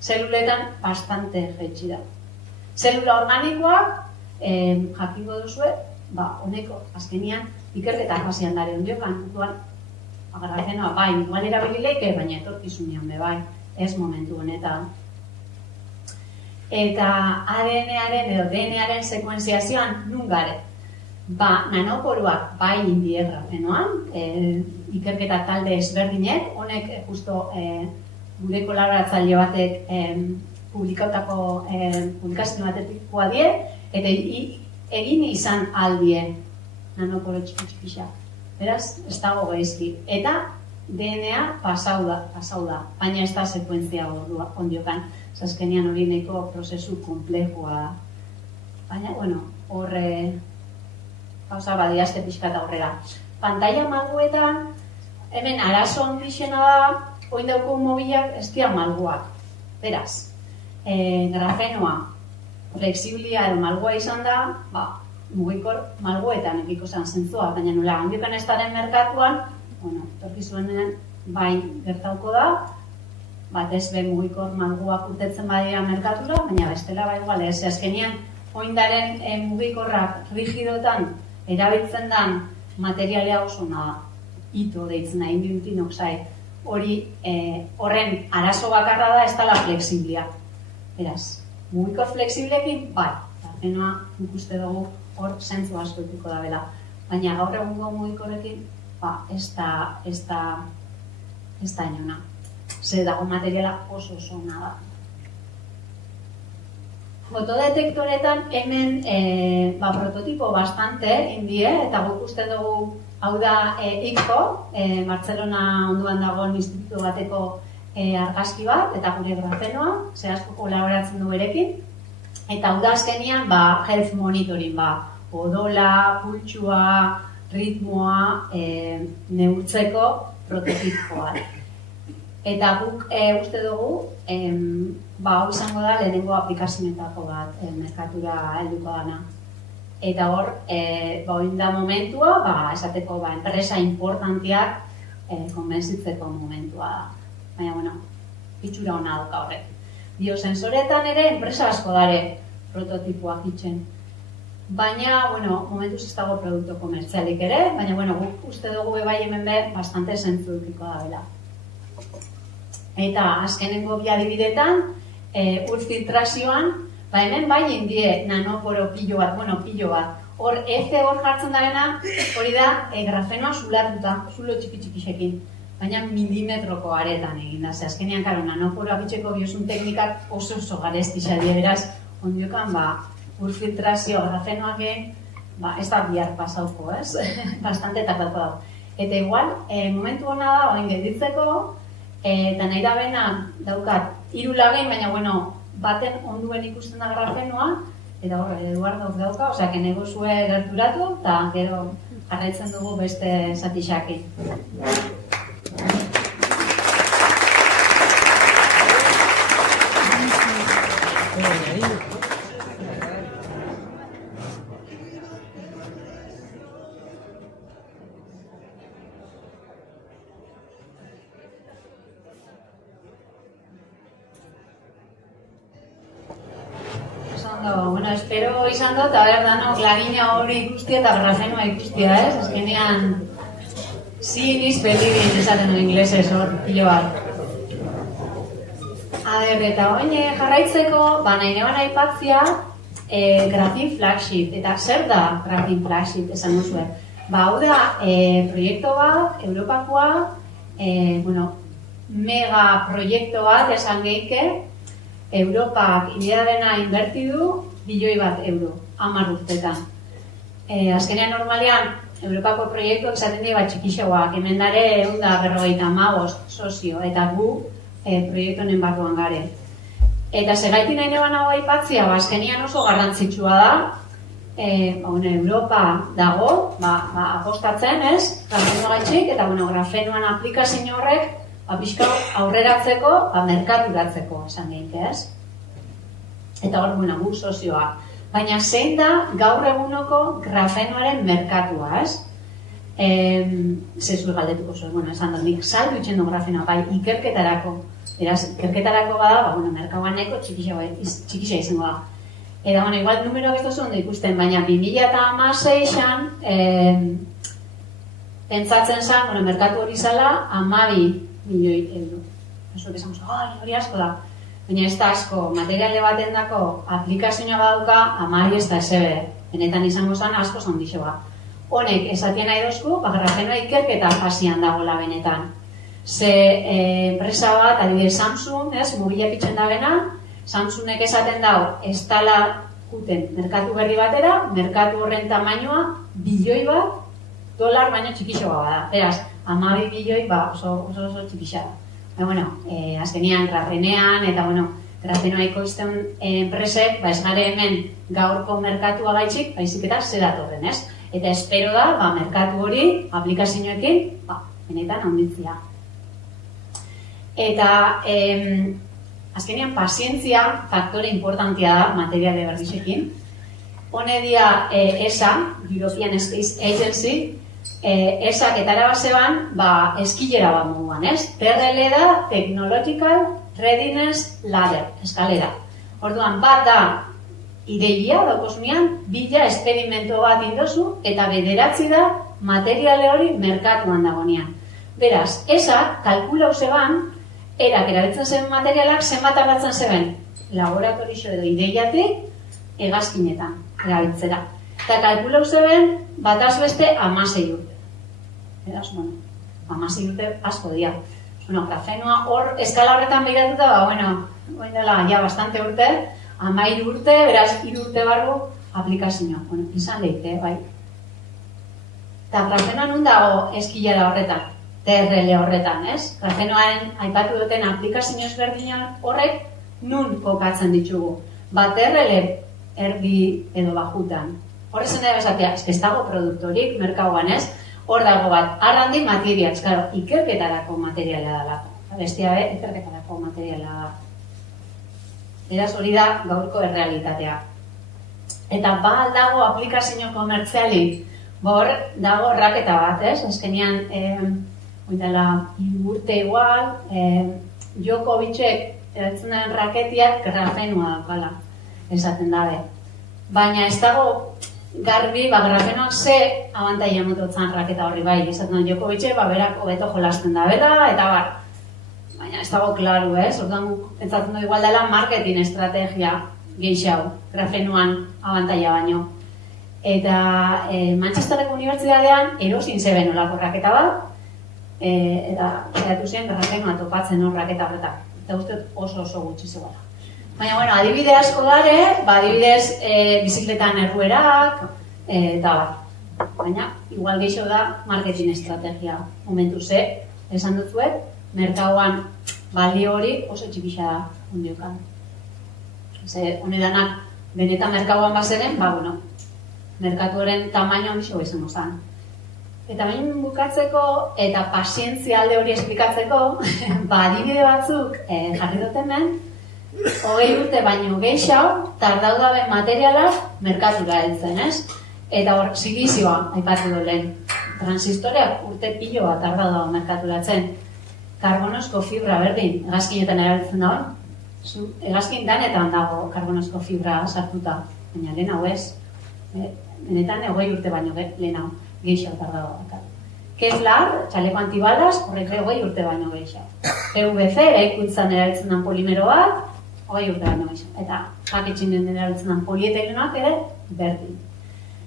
zeluletan bastante jaitsi da. Zelula organikoak, jakingo duzue, honeko, azkenian, ikerketak hasian dare ondiokan, grafenoa igual erabilileike, baina etorkizunean ez momentu honetan. Eta ADN-aren edo DNA-aren sekuenziazioan nun gare. Nanoporoak indie grafenoan, ikerketa talde ezberdinek, honek justo gure kolaboratzaile batek publikazio batetikoa die, eta egin izan aldie nanoporo txiki-txikisa. Beraz, ez dago gaizki. Eta DNA pasau da, baina ez da sekuentzia ondiokan. Azkenean hori nahiko prozesu komplejua. Baina, horre gauza badiazte pixkat aurrera. Pantaila malguetan, hemen arazo ondixena da, oin dauko mobilak ez dira malguak. Beraz, grafenoa flexibilia edo malgua izan da, mugikor malguetan ekiko zen zentzua, baina nola handiokan ez daren merkatuan, torkizuenean gertauko da, batez mugikor malguak urtetzen badira merkatura, baina bestela igual ez. Azkenean, oindaren mugikorrak rigidotan erabiltzen den materialea oso ito deitzen da, indiotin oxide. Horren arazo bakarra da ez dela flexibilia. Beraz, mugikor flexiblekin, grafenoa ikuste dugu hor zentzu asko ikuko da bela. Baina gaur egungo mugikorekin, ez da inona. Zer dago materiala oso ona da. Fotodetektoretan hemen prototipo bastante indie, eta guk uste dugu hau da ICFO, Bartzelona onduan dagoen institutu bateko argazki bat, eta gure grafenoa, asko kolaboratzen du berekin. Eta hau da azkenean health monitoring, odola, pultsua, ritmoa neurtzeko prototipoa. Eta guk uste dugu, hau izango da lehenengo aplikazioetako bat merkatura helduko dana. Eta hor, oin da momentua, esateko enpresa importantiak konbentzitzeko momentua da. Baina, itxura hona doka horrek. Biosensoretan ere enpresa asko dare. prototipoak itxen. Baina, bueno, momentuz ez dago produktu komertzialik ere, baina, bueno, guk uste dugu bai hemen bastante zentzudukiko da bela. Eta azkenengo bi adibidetan, ur filtrazioan, hemen bai indie nanoporo pilo bat. Hor, hor jartzen darena, hori da, grafenoa zulatuta, zulo txiki-txikixekin, baina milimetroko aretan egin da. Azkenean, karo, nanoporoak itxeko biosun teknikak oso garesti xadie, beraz, ondiokan, ur filtrazio grafenoak egin, ez da bihar pasauko, ez? Bastante tardatuko da. Eta igual, momentu hona da, oain gelditzeko, eta nahi da bena daukat 3 lagein, baina, bueno, baten onduen ikusten da grafenoa, eta hor, Eduardok dauka, osea, negozue gerturatu, eta gero jarraitzen dugu beste zatixaki. Bueno, espero izan dut, danok lagina hori ikustia eta grafenoa ikustia, ez? Azkenean, seeing is believing esaten du inglesez hor, pilo bat. Eta oin jarraitzeko, nahi neban aipatzia Graphene Flagship. Eta zer da Graphene Flagship esan duzue? Hau da, proiektu bat, Europakoa, mega proiektu bat esan geike, Europak idea dena inberti du €1.000.000, 10 urtetan. Azkenean normalean, Europako proiektuak esaten dira txikixegoak, hemen dare 155 sozio, eta gu proiektu honen barruan gare. Eta segaitik nahi neban hau aipatzia, azkenean oso garrantzitsua da, Europa dago, apostatzen, ez? Grafenoa gaitxik, eta grafenoan aplikazio horrek, pixka aurreratzeko, merkaturatzeko, esan gehiak, ez? Eta hor, gu sozioa. Baina zein da gaur egunoko grafenoaren merkatua, ez? Zezu galdetuko zuen, esan dut, nik saldu itxen du grafenoa, bai, ikerketarako. Beraz, ikerketarako bada, merkauan nahiko txikixa izango da. Eta, igual numeroak ez dozu ondo ikusten, baina 2016an pentsatzen zen, merkatu hori zala, €12.000.000. Eso que estamos, hori asko da. Baina ez da asko, materiale baten dako aplikazioa badauka, 12 ez da esebe. Benetan izango zen asko zondixoa. Honek, esatien nahi dozku, grafenoa ikerketa fasian dagoela benetan. Ze enpresa bat, adibidez Samsung, mobilak itxen da bena, Samsungek esaten dau, ez dala juten merkatu berri batera, merkatu horren tamainoa, $1.000.000 baino txikixoa bada. Beraz, 12.000.000 oso txikixa da. Azkenean, grafenean, eta grafenoa ikoizten enpresek, ez gare hemen gaurko merkatua gaitxik, baizik eta zeratorren, ez? Eta espero da, merkatu hori, aplikazioekin, benetan handitzia. Eta, azkenean, pazientzia faktore importantia da materiale berdizekin. Hone dia ESA, European Space Agency, esak eta arabazeban, eskilera bat moduan, ez? TRL da Technological Readiness Ladder, eskalera. Orduan, bat da ideia, daukosunean, bila esperimento bat indozu, eta bederatzi da materiale hori merkatuan dagonean. Beraz, esak kalkulau zeban, erak erabiltzen zen materialak zenbat ardatzen zeben laboratorixo edo ideiatik hegazkinetan erabiltzera. Eta kalkulau zeben bataz beste 16 urte. Beraz, 16 urte asko dira. Grafenoa hor eskala horretan behiratuta, oin dela, bastante urte, 13 urte, beraz, 3 urte barru aplikazioa. Izan lehite, bai. Eta grafenoa nun dago eskilera horretan? TRL horretan, ez? Grafenoaren aipatu duten aplikazio ezberdinak horrek nun kokatzen ditugu. TRL erdi edo bajutan. Horrezen da bezatea, ez dago produktorik, merkauan, ez? Hor dago bat, arrandi materials, claro, ikerketarako materiala dela. Bestia be, ikerketarako materiala da. Beraz hori da gaurko errealitatea. Eta dago aplikazio komertzialik, hor dago raketa bat, ez? Azkenean, oindela, urte igual, Djokovicek eratzen den raketiak grafenoa daukala. esaten dabe. Baina ez dago garbi, grafenoak ze abantaila mototzan raketa horri bai. Izaten joko bitxe, berak hobeto jolasten da bela, eta bar. Baina ez dago klaru, ez? Orduan pentsatzen du igual dela marketing estrategia gehiago, grafenoan abantaila baino. Eta Manchesterreko unibertsitatean erosin zeben olako raketa bat, eta eratu zen grafenoa topatzen hor raketa horretak. Eta uste oso gutxi zegoela. Baina, bueno, adibide asko dare, adibidez bizikletan erruerak, eta bar. Baina, igual gehiago da marketing estrategia momentu ze, esan dutzuet, merkauan balio hori oso txipixa da ondiokan. Ze, honedanak, benetan merkauan bazeren, bueno, merkatuaren tamaino handixo izango zen. Eta bain bukatzeko eta pazientzia alde hori esplikatzeko, adibide batzuk jarri dut hemen, 20 urte baino gehiago, tardau dabe materialak merkatura heltzen, ez? Eta hor, silizioa aipatu dut lehen. Transistoreak urte pilo bat tardau dago merkaturatzen. Karbonosko fibra berdin, hegazkinetan erabiltzen dago. Hegazkin danetan dago karbonosko fibra sartuta, baina lehen hau ez. Benetan 20 urte baino lehen hau, gehiago tardau dago. Kevlar, txaleko antibalas, horrek 20 urte baino gehiago. PVC, eraikuntzan erabiltzen den polimero bat, 20 urte baino gehiago. Eta packagingen erabiltzen den polietilenak ere, berdin.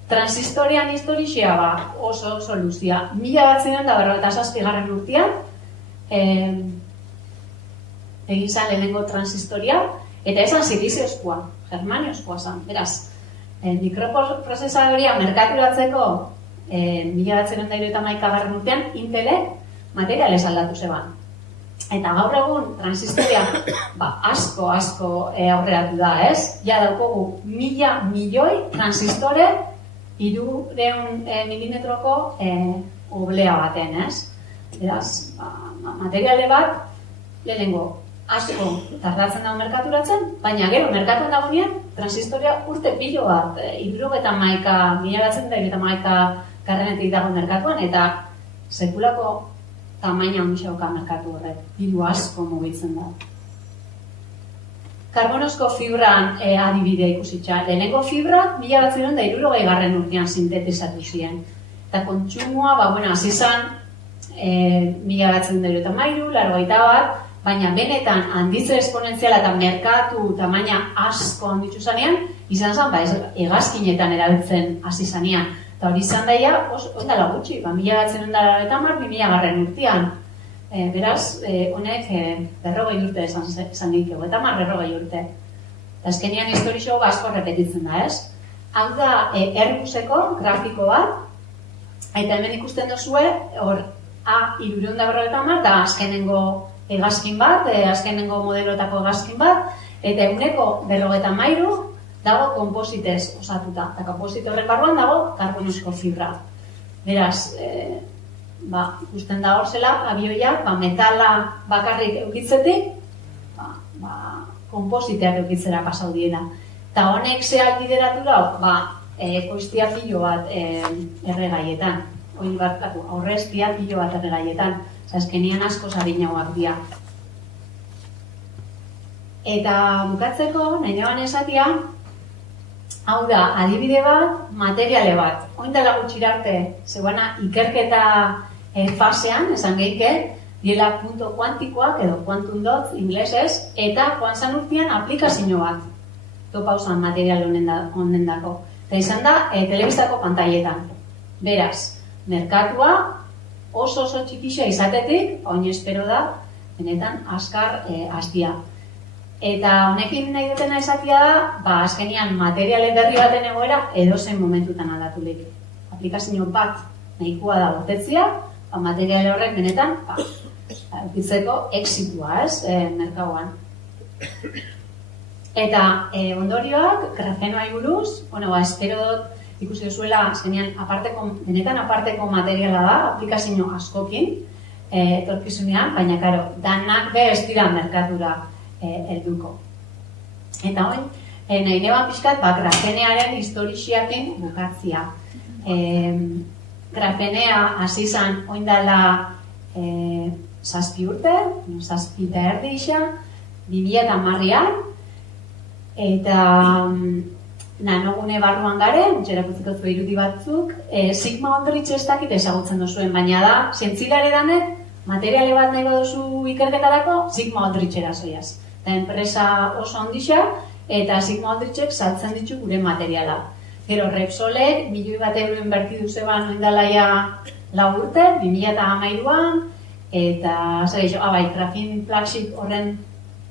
Transistorian historia oso luzia. 1947 urtean, egin zan lehenengo transistoria, eta esan siliziozkoa, germaniozkoa zan. Beraz, mikroprozesadoria merkaturatzeko 1991 urtean Intelek materiales aldatu zeban. Eta gaur egun transistoria asko aurreratu da, ez? Ja daukogu 1000 milioi transistore 300 milimetroko oblea baten, ez? Beraz, materiale bat lehenengo asko tardatzen dago merkaturatzen, baina gero merkatuan dagoenean transistoria urte pilo bat, 1911 karrenetik dago merkatuan, eta sekulako tamaina ondixauka merkatu horrek, pilu asko mugitzen da. Karbonosko fibran adibide ikusitza. Lehenengo fibra 1960 urtean sintetizatu ziren. Eta kontsumoa, hasi zan 1983, 81, baina benetan handitze esponentziala eta merkatu tamaina asko handitzu zanean, izan zen, hegazkinetan erabiltzen hasi zanean. Eta hori izan daia, ondala gutxi, 1980, 2000 urtean. Beraz, honek 40 urte esan dikegu, eta 40 urte. Eta azkenean historio asko repetitzen da, ez? Hau da, Airbuseko grafiko bat, eta hemen ikusten duzue, hor, A350 da azkenengo hegazkin bat, azkenengo modeloetako hegazkin bat, eta eguneko 53 dago konpositez osatuta. Eta konposite horren barruan dago karbonosko fibra. Beraz, ikusten da hor zela, abioia, metala bakarrik eukitzetik, konpositeak eukitzera pasau diena. Eta honek zehal bideratu da, koiztia pilo bat erregaietan. Aurreztia pilo bat erregaietan. Azkenian asko zabinagoak dira. Eta bukatzeko, nahi neban esatia, hau da, adibide bat, materiale bat. Oindala gutxirarte, zeuana ikerketa fasean, esan gehike, diela punto kuantikoak edo quantum dots inglesez, eta joan zan urtean aplikazio bat topausan material honen dako. Eta izan da, telebistako pantailetan. Beraz, merkatua oso txikixa izatetik, oin espero da, benetan, azkar hastia. Eta honekin nahi dutena esatia da, azkenian materiale berri baten egoera edozen momentutan aldatulik. Aplikazio bat nahikoa da botetzia, materiale horrek benetan, eukitzeko exitua, ez, merkauan. Eta ondorioak, grafenoa buruz, espero dut, ikusi duzuela, azkenean, benetan aparteko materiala da, aplikazio askokin, etorkizunean, baina, karo, danak be ez dira merkatura helduko. Eta hori, nahi neban pixkat, grafenearen historixiakin bukatzia. Grafenea hasi zan oindala 7 urte, 7 eta erdi isa, 2010an, Eta nanogune barruan gare, erakutziko zuen irudi batzuk, Sigma Aldrich ez dakit ezagutzen duzuen, baina da, zientzilare danek, materiale bat nahi baduzu ikerketarako, Sigma Aldrich erazoiaz. Eta enpresa oso handixak, eta Sigma Aldrichek saltzen ditu gure materiala. Gero Repsolek, €1.000.000 inbertidu zeban oindalaia 4 urte, 2013an, eta, Grafin Flagship horren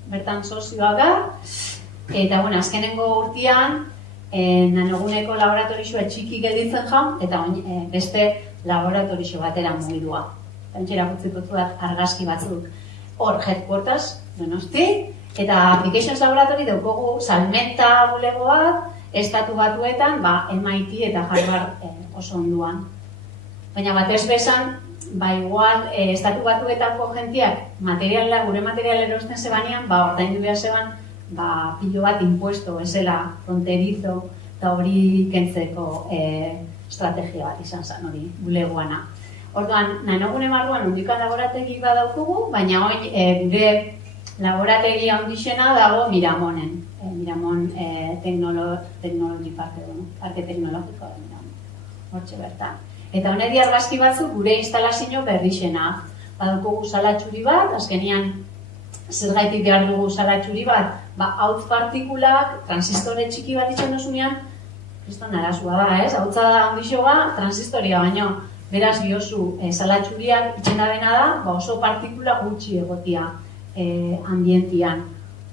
bertan sozioa da, eta, azkenengo urtean, nanoguneko laboratorixoa txiki gelditzen jaun, eta beste laboratorixo batera mugidua. Entxera gutziko zuak argazki batzuk hor headquarters, Donosti, eta Applications Laboratory daukogu salmenta bulegoak, estatu batuetan, MIT eta Harvard oso onduan. Baina batez bezan, igual, estatu batuetako jentiak gure material erosten zebanean, ordaindu behar zeban, pilo bat impuesto, esela, fronterizo, eta hori kentzeko estrategia bat izan zen, hori, bulegoana. Orduan, nanogune barruan undikan laborategi bat daukugu, baina gure laborategi handixena dago Miramonen. Miramon Technology Parke Teknologiko, hortxe bertan. Eta honedi argazki batzuk gure instalazio berrixena. Badukugu salatxuri bat, azkenian zergaitik behar dugu salatxuri bat, hautz partikulak, transistore txiki bat itxen dozunean, kriston arazua da, ez? Hautza da handixoa, transistoria baino, beraz biozu salatxuriak itxen da bena da, oso partikula gutxi egotia ambientian.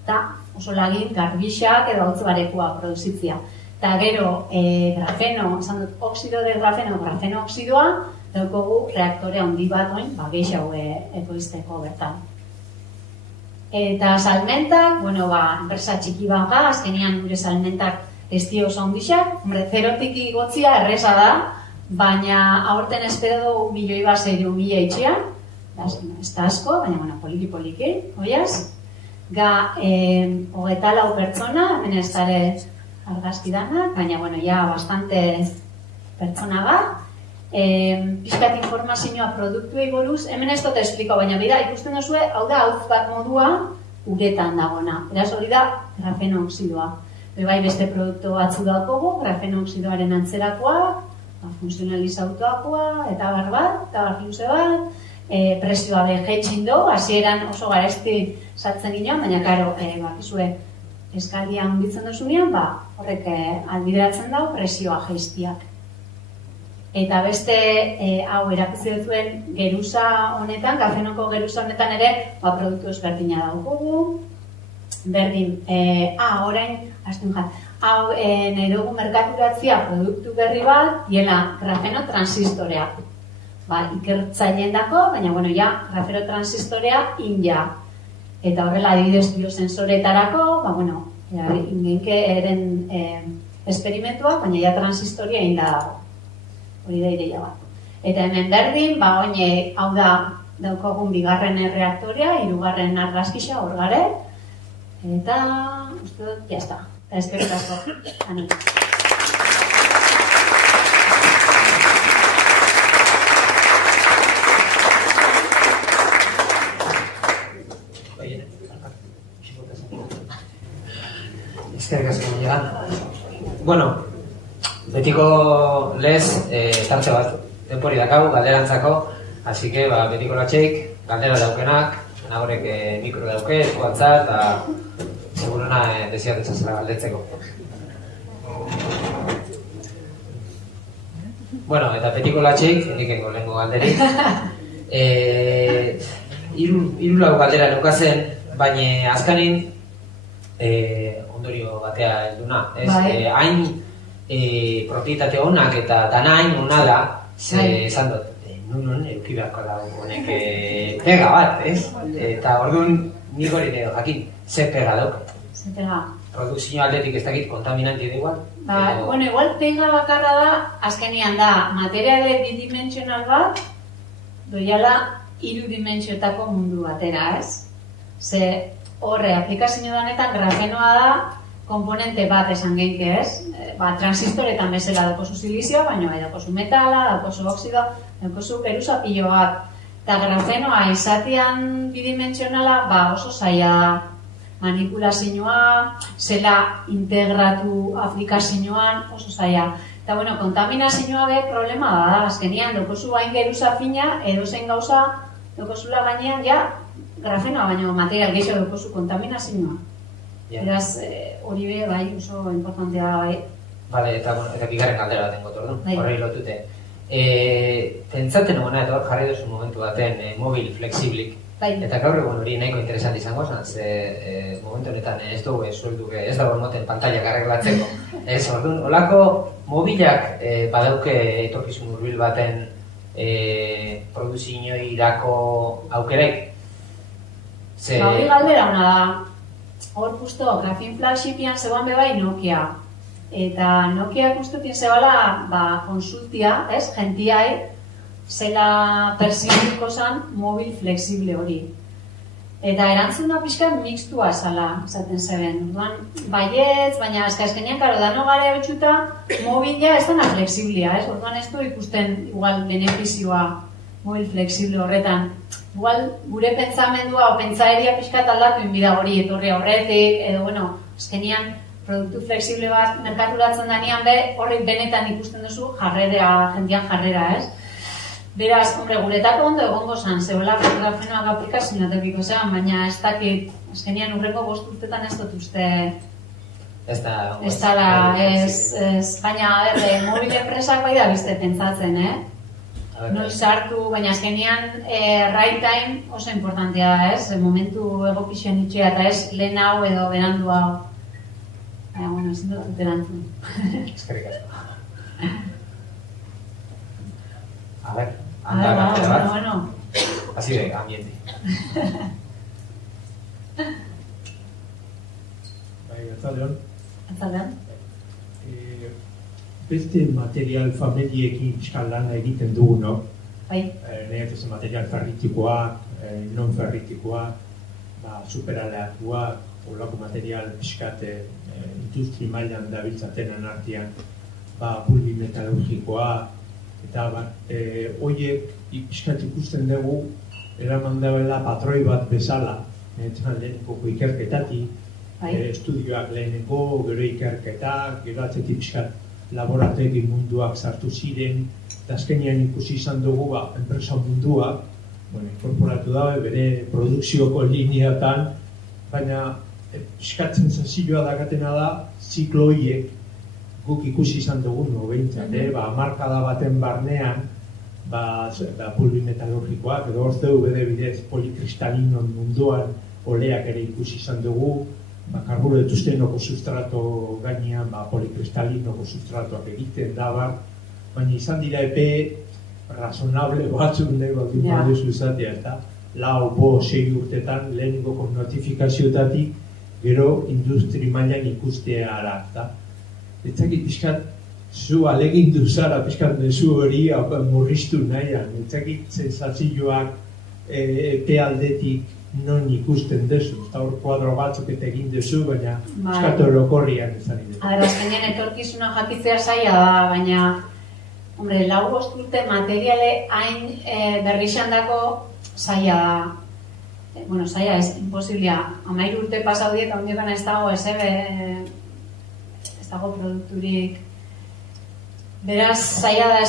Eta oso lagin garbixak edo hautz barekoa produzitzia. Eta gero, grafeno, esan dut, oxido de grafeno, grafeno oxidoa, daukogu reaktore handi bat oin, gehiago ekoizteko bertan. Eta salmentak, enpresa txiki bat ga, azkenian gure salmentak ez dio oso handixak, zerotik igotzia erreza da, baina aurten espero dugu €1.600.000 itxian, ez da asko, baina poliki-poliki, oiaz? 24 pertsona, hemen ez dara argazki danak, baina, bastante pertsona bat. Piskat informazioa produktuei buruz, hemen ez dut espliko, baina ikusten duzue, hau da, hautz bat modua uretan dagona. Beraz hori da, grafeno oxidoa. Beste produktu batzu daukogu, grafeno oxidoaren antzerakoa, funtzionalizautuakoa, eta bar luze bat, presioa behetxin du, hasieran oso garezti sartzen ginoan, baina, karo, bakizue, eskaldia handitzen duzunean, horrek albideratzen dau presioa jeiztiak. Eta beste, hau erakutsi duzuen geruza honetan, grafenoko geruza honetan ere, produktu ezberdina daukugu. Berdin, orain, azten jat, hau nahi dugu merkaturatzia produktu berri bat, diela grafeno transistorea. Ikertzaileen dako, baina, grafeno transistorea inja. Eta horrela adibidez biosensoretarako, ingenke eren esperimentua, baina transistoria inda dago. Hori da ideia bat. Eta hemen berdin, hau da daukogun 2. reaktorea, 3. argazkisa hor gare, eta, uste dut, jazta. Eta eskerrik asko. Eskerrik asko, Bueno, betiko lez, tartze bat, denpori dakagu, galderantzako, así que, betiko latxeik, galdera daukenak, nagorek mikro dauke, eskuatza, eta seguruna desiatetza zela galdetzeko. Bueno, eta betiko latxeik, nikengo lehenko galderik, hiru lau galdera nukazen, baina azkanin, ondorio batea helduna, ez? Hain propietate honak eta dana hain hona da, esan dut, nun eduki beharko da honek pega bat, ez? Eta orduan nik hori edo jakin, ze pega dauk? Ze pega? Produkzio aldetik ez dakit kontaminanti da igual? Igual pega bakarra da, azkenean da, materiale bidimensional bat, doiala 3 dimentsioetako mundu batera, ez? Ze horre, aplikazio danetan grafenoa da komponente bat esan genke, ez? Transistoretan bezala daukozu silizioa, baina daukozu metala, daukozu oxidoa, daukozu geruza pilo bat. Eta grafenoa izatean bidimentsionala oso zaila da. manipulazioa, zela integratu aplikazioan, oso zaila. Eta, bueno, kontaminazioa be problema da, azkenean, dokozu hain geruza fina, edozein gauza, dokozula gainean, ja, grafenoa baino material gehiago dokozu kontaminazioa. Beraz, hori be, bai, oso importantea da, bai. Bale, eta bigarren galdera baten gotor du, horrei lotute. Pentsaten egona, eta hor jarri duzu momentu baten, mobil flexiblik. Eta gaur egun hori nahiko interesanti izango zen, ze momentu honetan ez dugu ez dago emoten pantailak arreglatzeko. Ez, orduan, holako mobilak badauke etorkizun hurbil baten produzioirako aukeraik? Hori galdera hona da. Hor justo, Graphene Flagshipian zegoan bebai Nokia. Eta Nokia guztutien zebala konsultia, gentiai, zela pertsibiko zen mobil flexible hori. Eta erantzuna pixka mixtua zala, esaten zeben. Baietz, baina azkenean, karo, dano gare betxuta, mobila ez dena flexiblea, orduan ez du ikusten igual benefizioa mobil flexible horretan. Igual gure pentsamendua o pentsaeria pixka aldatu inbida hori, etorri horretik, edo, bueno, azkenean produktu flexible bat merkaturatzen danean be, horrik benetan ikusten duzu jarrera, jendian jarrera, ez? Beraz, guretako ondo egongo zan, zebola grafenoak aplikazioa tepiko zean, baina ez dakit, azkenean urrengo 5 urtetan ez dut uste... Ez dala, baina, mobil enpresak bai da bizte pentsatzen, noiz hartu, baina azkenean right time oso importantea da, ez? Momentu egokixen itxea eta ez lehen hau edo berandu hau. Baina, bueno, ezin dut erantzun. Eskerrik asko. A ver, anda, galdera bat. Así de ambiente. Atzaldeon. Atzaldeon. Beste material familiekin pixkan lana egiten dugunok. Bai. Nire material ferritikoak, non ferritikoak, superaleatuak, olako material pixkat industri mailan dabiltzatenan artean, pulbi metalurgikoa, eta horiek pixkat ikusten dugu eraman dabela patroi bat bezala, leheneko ikerketatik, estudioak leheneko, gero ikerketak, gero atzetik pixkat laborategi munduak sartu ziren, eta azkenean ikusi izan dugu enpresa munduak, inkorporatu dabe bere produkzioko lineatan, baina pixkatzen zazioa dakatena da, ziklo horiek guk ikusi izan dugu behintzat, markada baten barnean, pulbi metalurgikoak, edo orteu bede bidez polikristalinon munduan oleak ere ikusi izan dugu, karburetuztenoko sustrato gainean polikristalinoko sustratoak egiten dabar, baina izan dira epe razonable batzuk nego duzu izatea, eta 4-6 urtetan lehenengoko notifikazioetatik gero industri mailan ikustea ara, eta etzakit pixkat zu alegindu zara pixkat mezu hori murriztu nahian, etzakit sensazioak epe aldetik non ikusten dezu, eta hor kuadro batzuk eta egin dezu, baina pixkat orokorrian izan dira. Azkenean etorkizuna jakitzea zaila da, baina 4 urte materiale hain berrixandako zaila da. Bueno, zaila ez, imposiblia. 13 urte pasau dieta, ondiekan ez dago ez dago produkturik. Beraz, zaila da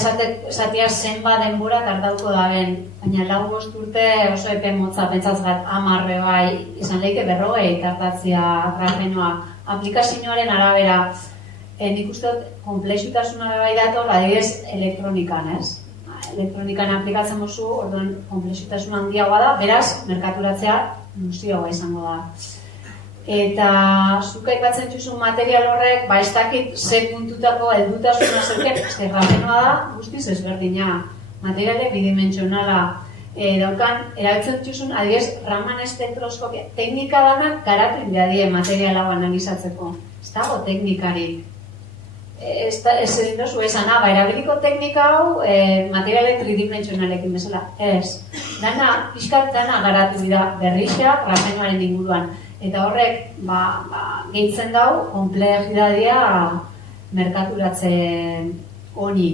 esatia zenba denbora tardauko da ben. Baina 4 urte oso epe motza pentsatzegat 10 bai, izan lehike 40 tardatzea grafenoa. Aplikazioaren arabera, nik uste dut komplexutasuna bai dator, adibidez elektronikan, ez? Elektronikan aplikatzen mozu, orduan komplexutasuna handiagoa da, beraz, merkaturatzea muzioa izango da. Eta zuk aipatzen dituzun material horrek, ez dakit ze puntutako heldutasuna zeuken, grafenoa da, guztiz ezberdina. Materialek bidimentsionala daukan, erabiltzen dituzun, adibidez, Raman spektroskopia, teknika danak garatu inbiadie material hau analizatzeko. Ez dago teknikarik. Ez egin dozu esan, erabiliko teknika hau materiale tridimentsionalekin bezala. Ez. Dana, pixkat dana garatu dira berrixea grafenoaren inguruan. Eta horrek, gehitzen dau, komplexidadia merkaturatzen honi.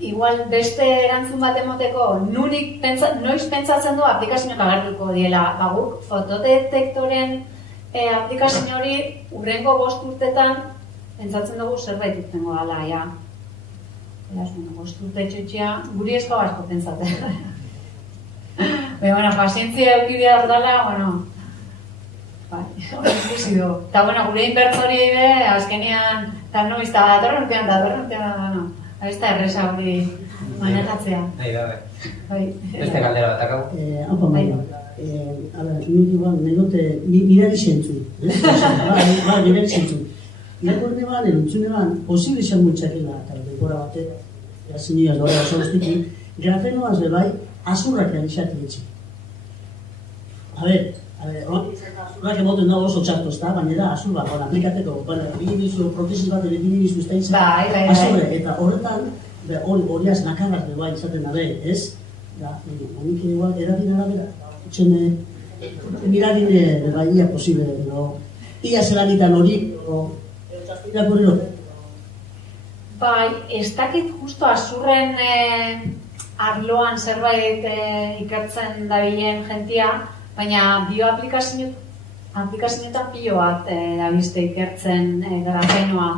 Igual beste erantzun bat emoteko, noiz pentsatzen du aplikazioak agertuko diela. Guk fotodetektoren aplikazio hori urrengo 5 urtetan pentsatzen dugu zerbait irtengo dela, ja. Beraz, 5 urte txotxea, guri ez asko pentsatzen. Baina, pazientzia eukidea ordala, ikusi du. Eta, gure inbertzori ere, azkenean, eta noizta, datorren urtean, abizta erresa hori manejatzea. Nahi da, Beste galdera bat akau? Haupa maila. Mirari zentzu. Mirari zentzu. Irakorne ban, erantzune ban, posible izan mutxakela, eta denbora batek, zinioaz dora soroztiki, grafenoaz bebai, azurrak izate etxe. Azurrak emoten dago oso txartu, baina da, azurrak, aplikateko, protesis bat ere binibizu ez da izan, azurre, eta horretan, horiaz nakarrak bebai izaten dabe, ez? Honik igual, erabin arabera, etxene, miradine bebai, ia posible, ia zelanitan hori, irakurrilo. Bai, ez dakit justo azurren arloan zerbait ikertzen dabilen jentia, baina bioaplikazioetan pilo bat dabizte ikertzen grafenoa.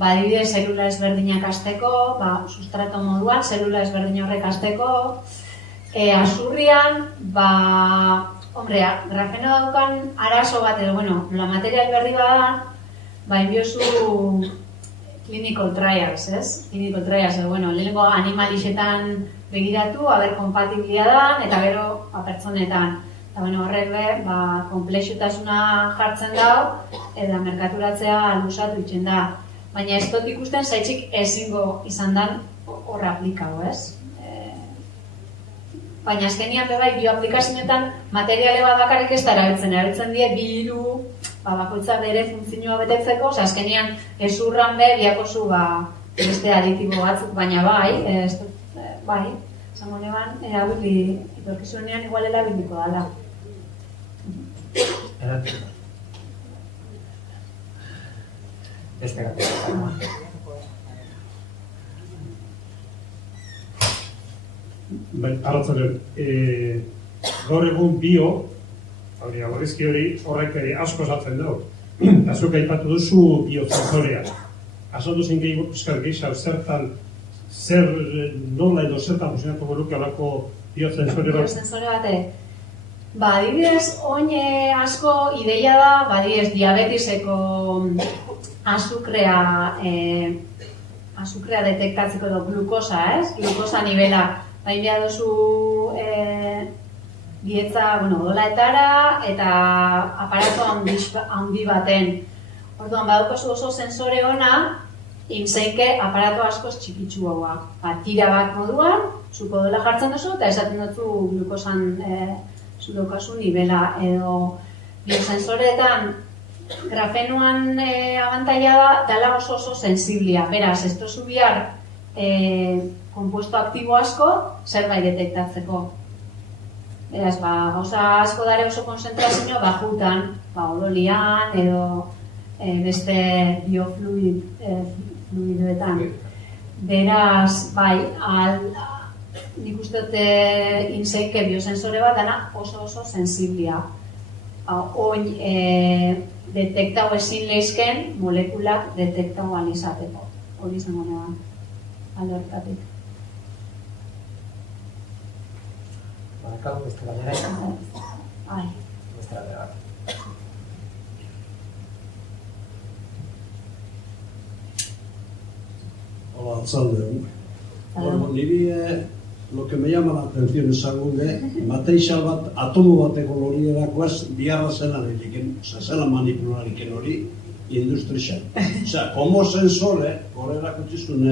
Adibidez, zelula ezberdinak hasteko, sustrato moduan, zelula ezberdin horrek hasteko. Azurrian, grafeno daukan arazo bat edo, la material berri badan, biozu clinical trials, ez? Clinical trials, lehenko animalixetan begiratu, haber kompatibilia dan, eta gero pertsonetan. Eta horrek komplexutasuna jartzen dau, eta merkaturatzea lusatu itxen da. Baina ez dut ikusten zaitxik ezingo izan dan horre aplikau, ez? Baina azkenian bebai bioaplikazioetan materiale bat bakarrik ez da erabiltzen die biru, bakoitzak bere funtzioa betetzeko, azkenian ezurran biakozu beste aditibo batzuk, baina zango neban, erabili, etorkizunean igual erabiliko dala. Beste galdera. Arratzaren, gaur egun aborrizki hori horrek asko esatzen dugu. Azuk aipatu duzu biozensorea. Azaldu zen gehiago zertan, nola edo zertan funtzionatu buruke alako biozensore bat? Biozensore bate. Adibidez, oin asko ideia da, adibidez, diabetiseko azukrea detektatzeko edo glukosa, ez? Glukosa nivela. Baina duzu dietza, odolaetara eta aparato handi baten. Orduan, badukazu oso sensore ona, inzeinke aparato askoz txikitsu haua. Tira bat moduan, zuko odola jartzen duzu, eta esaten duzu glukosan zudokazu nivela. Edo biosensoreetan, grafenoan abantaila da, dala oso sensiblia. Beraz, ez duzu bihar kompuesto aktibo asko, zerbait detektatzeko. Beraz, gauza asko dare oso konzentrazio bajutan, odolian edo beste biofluidoetan. Beraz, nik uste dute inseike biosensore bat dana oso sensiblia. Oin detektau ezin lehizken molekulak detektau alizateko. Hori izango neban, alertatik. Akabo, beste galdera. Beste galdera bat. Hola, Alzalde. Bueno, niri lo que me llama la atención es algo de material bat, atomo bateko lorierako biharra zelan egiten, zelan manipulariken hori industrian. Osea, como sensore, horrela kutzizun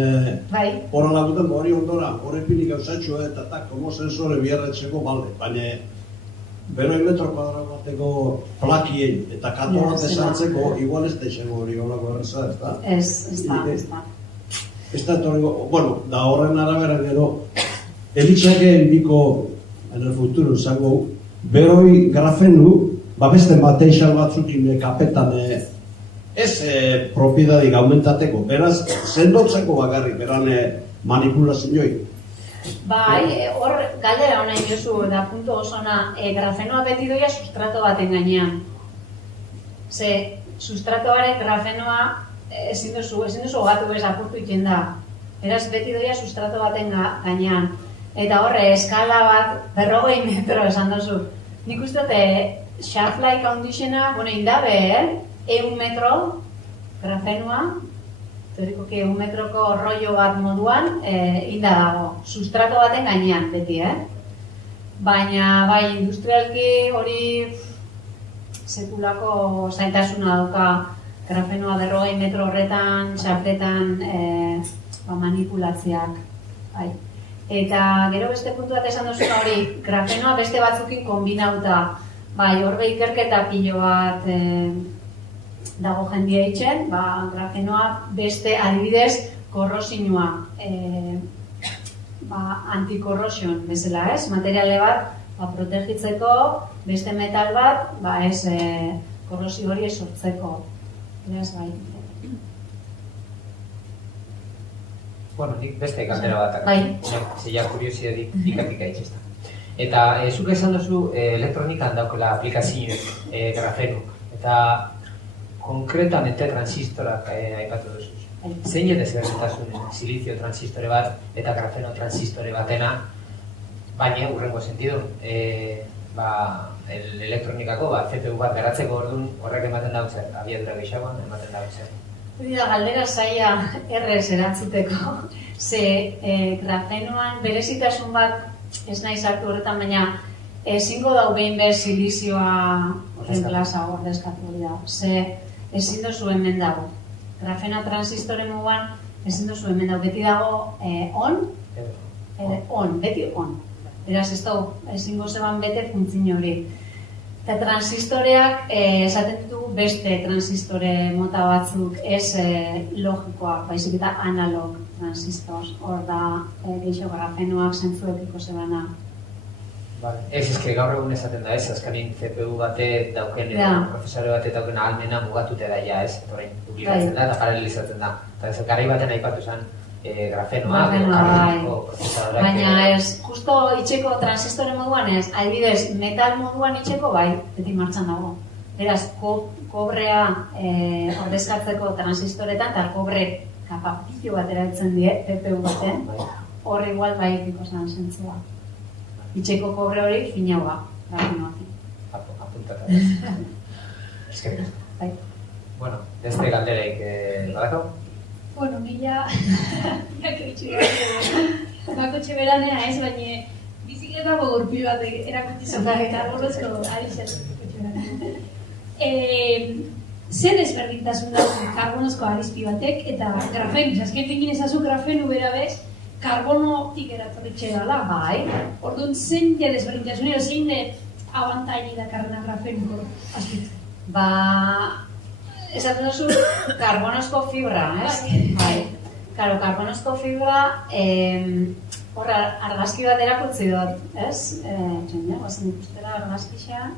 horren laguten hori ondora, horre pinik gauzatxo eta como sensore biharretzeko balde, baina beroi metro kuadra bateko plakien eta kato bat esartzeko, igual ez da izango hori horrako erreza, ez da? Ez da. Ez da etorriko, da horren arabera gero, elitzakeen biko, en el futuro, zango, beroi grafenu, beste material batzukin kapetan ez propiedadik aumentateko, beraz, sendotzeko bakarrik, beran manipulazioi. Hor galdera honen jozu, da puntu osona, grafenoa beti doia sustrato baten gainean. Ze, sustratoaren grafenoa ezin duzu gogatu bez apurtu iten da. Beraz, beti doia sustrato baten gainean. Eta horre, eskala bat, 40 metro esan duzu. Nik uste shelf-like conditionera, indabe, 1 metro grafenoa, teorikoki 1 metroko rollo bat moduan, inda dago. Sustrato baten gainean, beti, Baina, bai, industrialki hori sekulako zaintasuna dauka grafenoa 40 metro horretan, sartetan manipulatziak. Bai. Eta gero beste puntu bat esan duzuna hori, grafenoa beste batzukin kombinauta. Bai, horbe ikerketa pilo bat dago jendia itxen, grafenoa beste adibidez korrosinua. Antikorrosion bezala, materiale bat protegitzeko, beste metal bat, korrosio hori sortzeko. Beraz, bai. Bueno, nik beste galdera bat. Bai. Zeia kuriosidade ikatika itxesta. Eta, zuk esan duzu elektronikan daukela aplikazio grafeno. Eta, konkretamente transistorak aipatu duzu. Zein desberdintasun silizio transistore bat eta grafeno transistore batena, baina hurrengo sentidu, elektronikako CPU bat garatzeko orduan horrek ematen dago zer, abiadura gehiagoan ematen dago zer. Hori da, galdera zaila errez erantzuteko. Ze grafenoan berezitasun bat ez nahi sartu horretan, baina ezingo dau behin behar silizioa reemplaza ordezkatu hori da. Ze ezin dozu hemen dago. Grafena transistore moduan ezin dozu hemen dago. Beti dago beti on. Beraz, ez dago ezingo zeban bete funtzio hori. Eta transistoreak esaten ditu beste transistore mota batzuk ez logikoak, baizik eta analog transistor. Hor da gehiago grafenoak zentzuekiko zebana. Ez gaur egun esaten da ez, azkanin CPU batek dauken, profesore batek dauken ahalmena mugatute da ja ez, publikatzen da eta paralelizatzen da. Eta ez garai baten aipatu zen grafenoa, prozesadorak. Baina ez, justo itxeko transistore moduan ez, adibidez metal moduan itxeko bai, beti martxan dago. Beraz, kobrea ordezkatzeko transistoretan, eta kobre kapapillo bat erabiltzen die, CPU baten, hor igual bai ikiko zen zentzua. Itxeko kobre hori finaua, grafenoak. Apuntata. Eskerrik asko. Bai. Bueno, beste galdereik badako? Bueno, mila bakotxe beranera ez, baina bizikletako gurpil bat erakutsi zuen karbonosko ari zen. Zer desberdintasun dago karbonosko arizpi batek eta grafenu, azken fikin ezazu grafenu bera bez, karbonotik eratorritxe dala. Bai. Orduan, zein desberdintasun, zein abantaili dakarrena grafenuko azpitzen? Esaten duzu karbonosko fibra, ez? Bai. Karo, karbonosko fibra, horra, argazki bat erakutsi dut, ez? Txenda, guazen ikustera argazkixea.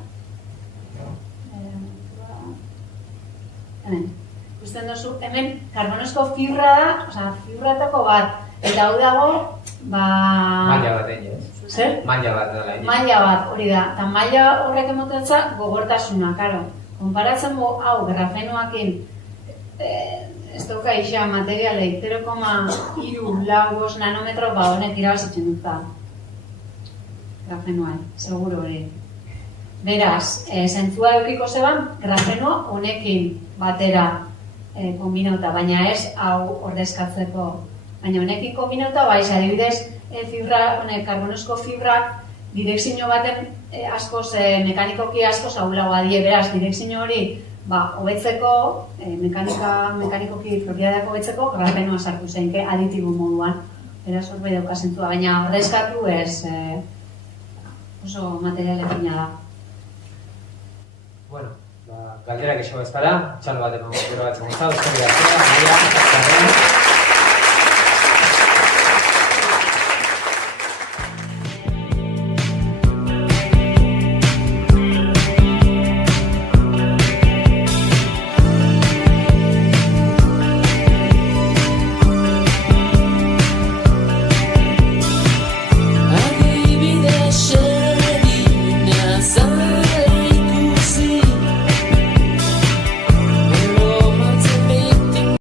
Hemen, ikusten duzu, hemen karbonosko fibra da, oza, fibratako bat, eta hau dago, maila bat egin, ez? Zer? Maila bat dela egin. Maila bat, hori da, eta maila horrek emotetza gogortasuna, karo. Konparatzen hau grafenoakin, ez dauka isa materialei, 0,3 nanometro honek irabazitzen dut da. Grafenoa, seguro hori. Beraz, zentzua eukiko zeban, grafenoa honekin batera kombinauta, baina ez hau ordezkatzeko. Baina honekin kombinauta, baiz, adibidez, karbonosko fibrak direkzio baten askoz, mekanikoki askoz aulagoa die, beraz, direkzio hori hobetzeko, mekanikoki propietateak hobetzeko, grafenoa sartu zeinke aditibo moduan. Beraz, hor bai dauka zentzua, baina ordezkatu ez oso materialekina da. Bueno, galderak eixo bezala, txalo bat emango gero batzen guztau, eskerrik asko,